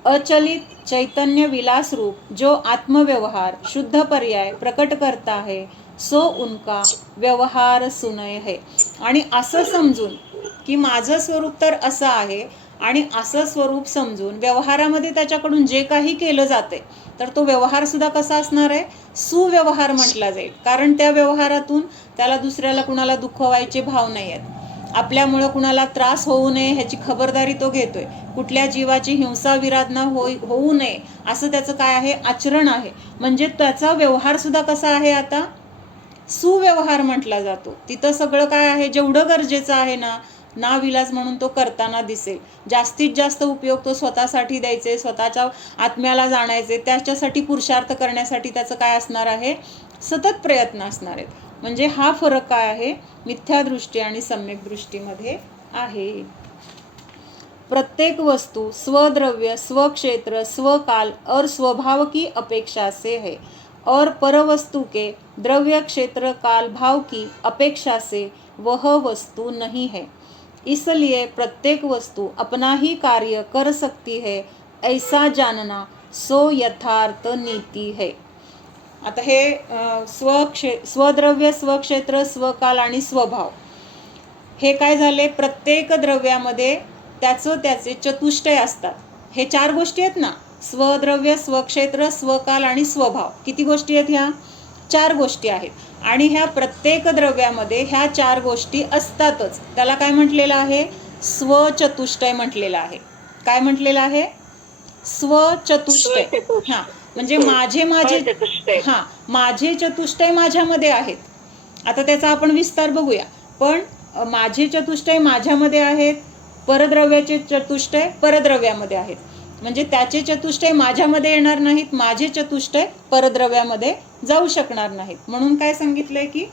अचलित चैतन्य विलास रूप जो आत्मव्यवहार शुद्ध पर्याय प्रकट करता है, सो उनका व्यवहार सुनय है. आणि असं समजून की माझं स्वरूप तर असं आहे, आणि असं स्वरूप समजून व्यवहारामध्ये त्याच्याकडून जे काही केलं जाते, तर तो व्यवहार सुद्धा कसा असणार आहे? सुव्यवहार म्हटला जाईल. कारण त्या व्यवहारातून त्याला दुसऱ्याला कुणाला दुःख व्हायचे भाव नाही आहेत. आपल्यामुळं कुणाला त्रास होऊ नये ह्याची खबरदारी तो घेतोय. कुठल्या जीवाची हिंसा विराधना होऊ नये असं त्याचं काय आहे? आचरण आहे. म्हणजे त्याचा व्यवहार सुद्धा कसा आहे? आता सुव्यवहार म्हटला जातो. तिथं सगळं काय आहे? जेवढं गरजेचं आहे ना विलाज म्हणून तो करताना दिसेल. जास्तीत जास्त उपयोग तो स्वतःसाठी द्यायचे, स्वतःच्या आत्म्याला जाणायचे, त्याच्यासाठी पुरुषार्थ करण्यासाठी त्याचं काय असणार आहे? सतत प्रयत्न असणार आहेत. म्हणजे हा फरक काय आहे? मिथ्यादृष्टी आणि सम्यक दृष्टीमध्ये आहे. प्रत्येक वस्तु स्वद्रव्य, स्वक्षेत्र, स्वकाल और स्वभाव की अपेक्षा से है, और परवस्तु के द्रव्य, क्षेत्र, काल, भाव की अपेक्षा से वह वस्तु नहीं है. इसलिए प्रत्येक वस्तु अपना ही कार्य कर सकती है, ऐसा जानना सो यथार्थ नीति है. आता हे स्वद्रव्य, स्वक्षेत्र, स्वकाल आणि स्वभाव हे काय झाले? प्रत्येक द्रव्यामध्ये त्याचे चतुष्टय असतात. हे 4 गोष्टी आहेत ना, स्वद्रव्य, स्वक्षेत्र, स्वकाल आणि स्वभाव. किती गोष्टी आहेत? ह्या 4 गोष्टी आहेत. आणि ह्या प्रत्येक द्रव्यामध्ये ह्या 4 गोष्टी असतातच. त्याला काय म्हटलेलं आहे? स्वचतुष्टय म्हटलेलं आहे. काय म्हटलेलं आहे? स्वचतुष्टय. हां, म्हणजे माझे चतुष्टय माझ्यामध्ये आहेत. आता त्याचा आपण विस्तार बघूया. पण माझे चतुष्टय माझ्यामध्ये आहेत, परद्रव्याचे चतुष्टय परद्रव्यामध्ये आहेत. म्हणजे त्याचे चतुष्टय माझ्यामध्ये येणार नाहीत, माझे चतुष्टय परद्रव्यामध्ये जाऊ शकणार नाहीत. म्हणून काय सांगितलंय की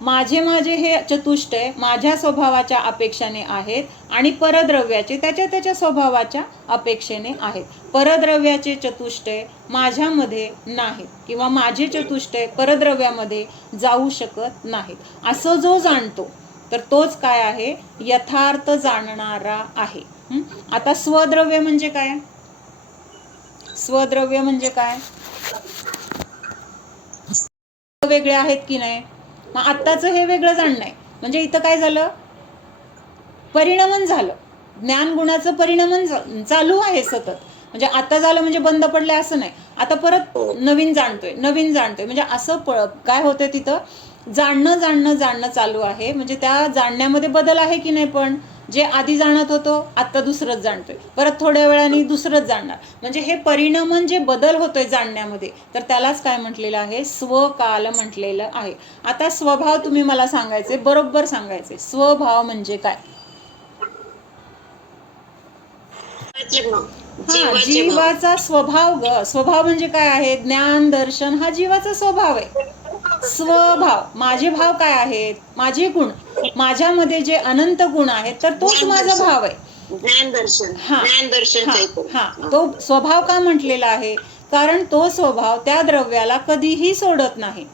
माझे हे चतुष्टय माझ्या स्वभावाच्या अपेक्षेने आहेत, आणि परद्रव्याचे त्याच्या स्वभावाच्या अपेक्षेने आहेत. परद्रव्याचे चतुष्टय माझ्यामध्ये नाहीत, किंवा माझे चतुष्टय परद्रव्यामध्ये जाऊ शकत नाहीत. असं जो जाणतो तर तोच काय आहे? यथार्थ जाणणारा आहे. आता स्वद्रव्य म्हणजे काय? स्वद्रव्य म्हणजे काय? वेगळे आहेत की नाही? मग आत्ताचं हे वेगळं जाणणं आहे. म्हणजे इथं काय झालं? परिणमन झालं. ज्ञानगुणाचं परिणमन चालू आहे सतत. म्हणजे आता झालं म्हणजे बंद पडलं असं नाही. आता परत नवीन जाणतोय. म्हणजे असं काय होतंय तिथं? जाणणं जाणणं जाणणं चालू आहे. म्हणजे त्या जाणण्यामध्ये बदल आहे की नाही, पण जे आधी जाणत होतो आत्ता दुसरंच जाणतोय, परत थोड्या वेळाने दुसरंच जाणणार. म्हणजे हे परिणमन जे बदल होतोय जाणण्यामध्ये, तर त्यालाच काय म्हटलेलं आहे, स्वकाल म्हटलेलं आहे. आता स्वभाव तुम्ही मला सांगायचे, बरोबर सांगायचे, स्वभाव म्हणजे काय? हा, जीवाचा स्वभाव ग. स्वभाव म्हणजे काय आहे? ज्ञान दर्शन हा जीवाचा स्वभाव आहे. स्वभाव, माझे भाव काय आहेत? माझे गुण, माझ्यामध्ये जे अनंत गुण आहेत, तर तोच माझा भाव आहे. हा, तो स्वभाव का म्हटलेला आहे? कारण तो स्वभाव त्या द्रव्याला कधीही सोडत नाही.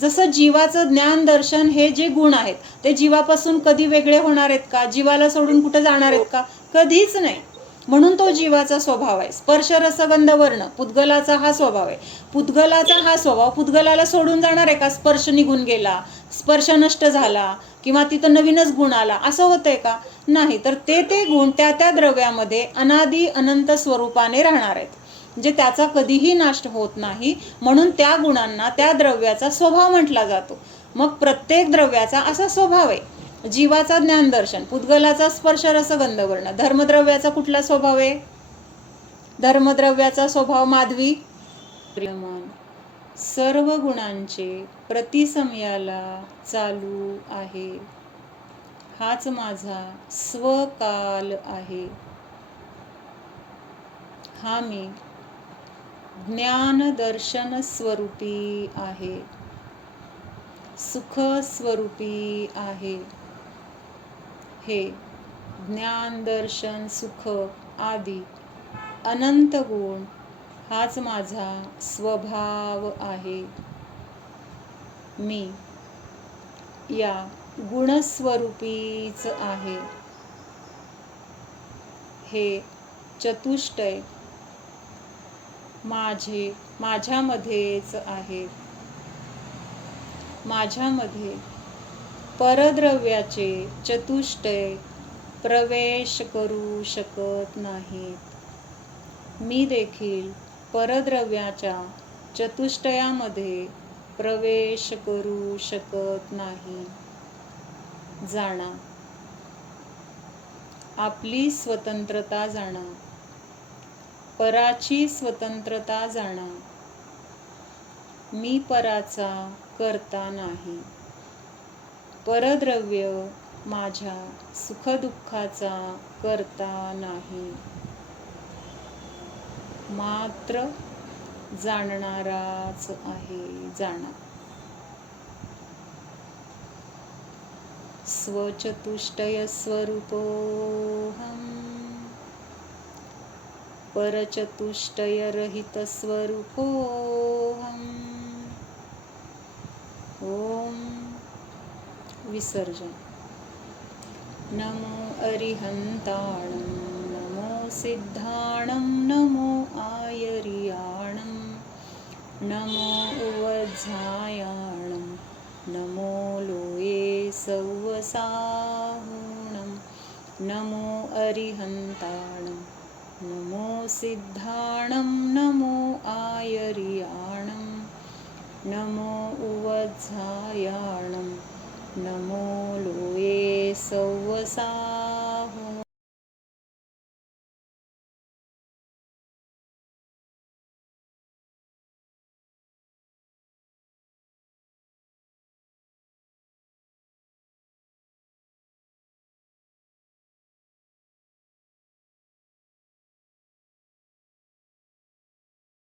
जसं जीवाचं ज्ञान दर्शन हे जे गुण आहेत, ते जीवापासून कधी वेगळे होणार आहेत का? जीवाला सोडून कुठं जाणार आहेत का? कधीच नाही. म्हणून तो जीवाचा स्वभाव आहे. स्पर्श रसगंध वर्ण, पुद्गलाचा हा स्वभाव आहे. पुद्गलाचा हा स्वभाव पुद्गलाला सोडून जाणार आहे का? स्पर्श निघून गेला, स्पर्श नष्ट झाला, किंवा तिथं नवीनच गुण आला, असं होतंय का? नाही. तर ते गुण त्या त्या द्रव्यामध्ये अनादी अनंत स्वरूपाने राहणार आहेत. म्हणजे त्याचा कधीही नाश होत नाही. म्हणून त्या गुणांना त्या द्रव्याचा स्वभाव म्हटला जातो. मग प्रत्येक द्रव्याचा असा स्वभाव आहे. जीवाचा ज्ञान दर्शन, पुद्गलाचा स्पर्श रसगंध वर्ण. धर्मद्रव्याचा कुठला स्वभाव आहे? धर्मद्रव्याचा स्वभाव माधवी, प्रेमन. सर्व गुणांचे प्रतिसमयाला चालू आहे. हाच माझा स्वकाल आहे. हा मी ज्ञान दर्शन स्वरूपी आहे, सुख स्वरूपी आहे. हे ज्ञान दर्शन सुख आदी अनंत गुण हाच माझा स्वभाव आहे. मी या गुणस्वरूपीच आहे. हे चतुष्टय माझ्यामध्येच आहे. माझ्यामध्ये परद्रव्याचे चतुष्टय प्रवेश करू शकत नाहीत. मी देखील परद्रव्याच्या चतुष्टयामध्ये प्रवेश करू शकत नाही. जाणा, आपली स्वतंत्रता जाणा, पराची स्वतंत्रता जाणा. मी पराचा करता नाही. परद्रव्य माझ्या सुखदुःखाचा करता नाही, मात्र जाणणाराच आहे. जाणा. स्वचतुष्टय स्वरूपोऽहम्, परचतुष्टय रहित स्वरूपोऽहम्. ओम विसर्जन. नमो अरिहंताणं, नमो सिद्धाणं, नमो आयर्याणं, नमो उवज्झायाणं, नमो लोये सव्वसाहुणं. नमो अरिहंताणं, नमो सिद्धाणं, नमो आयर्याणं, नमो उवज्झायाणं, नमो लोये सव्वसाहुणं.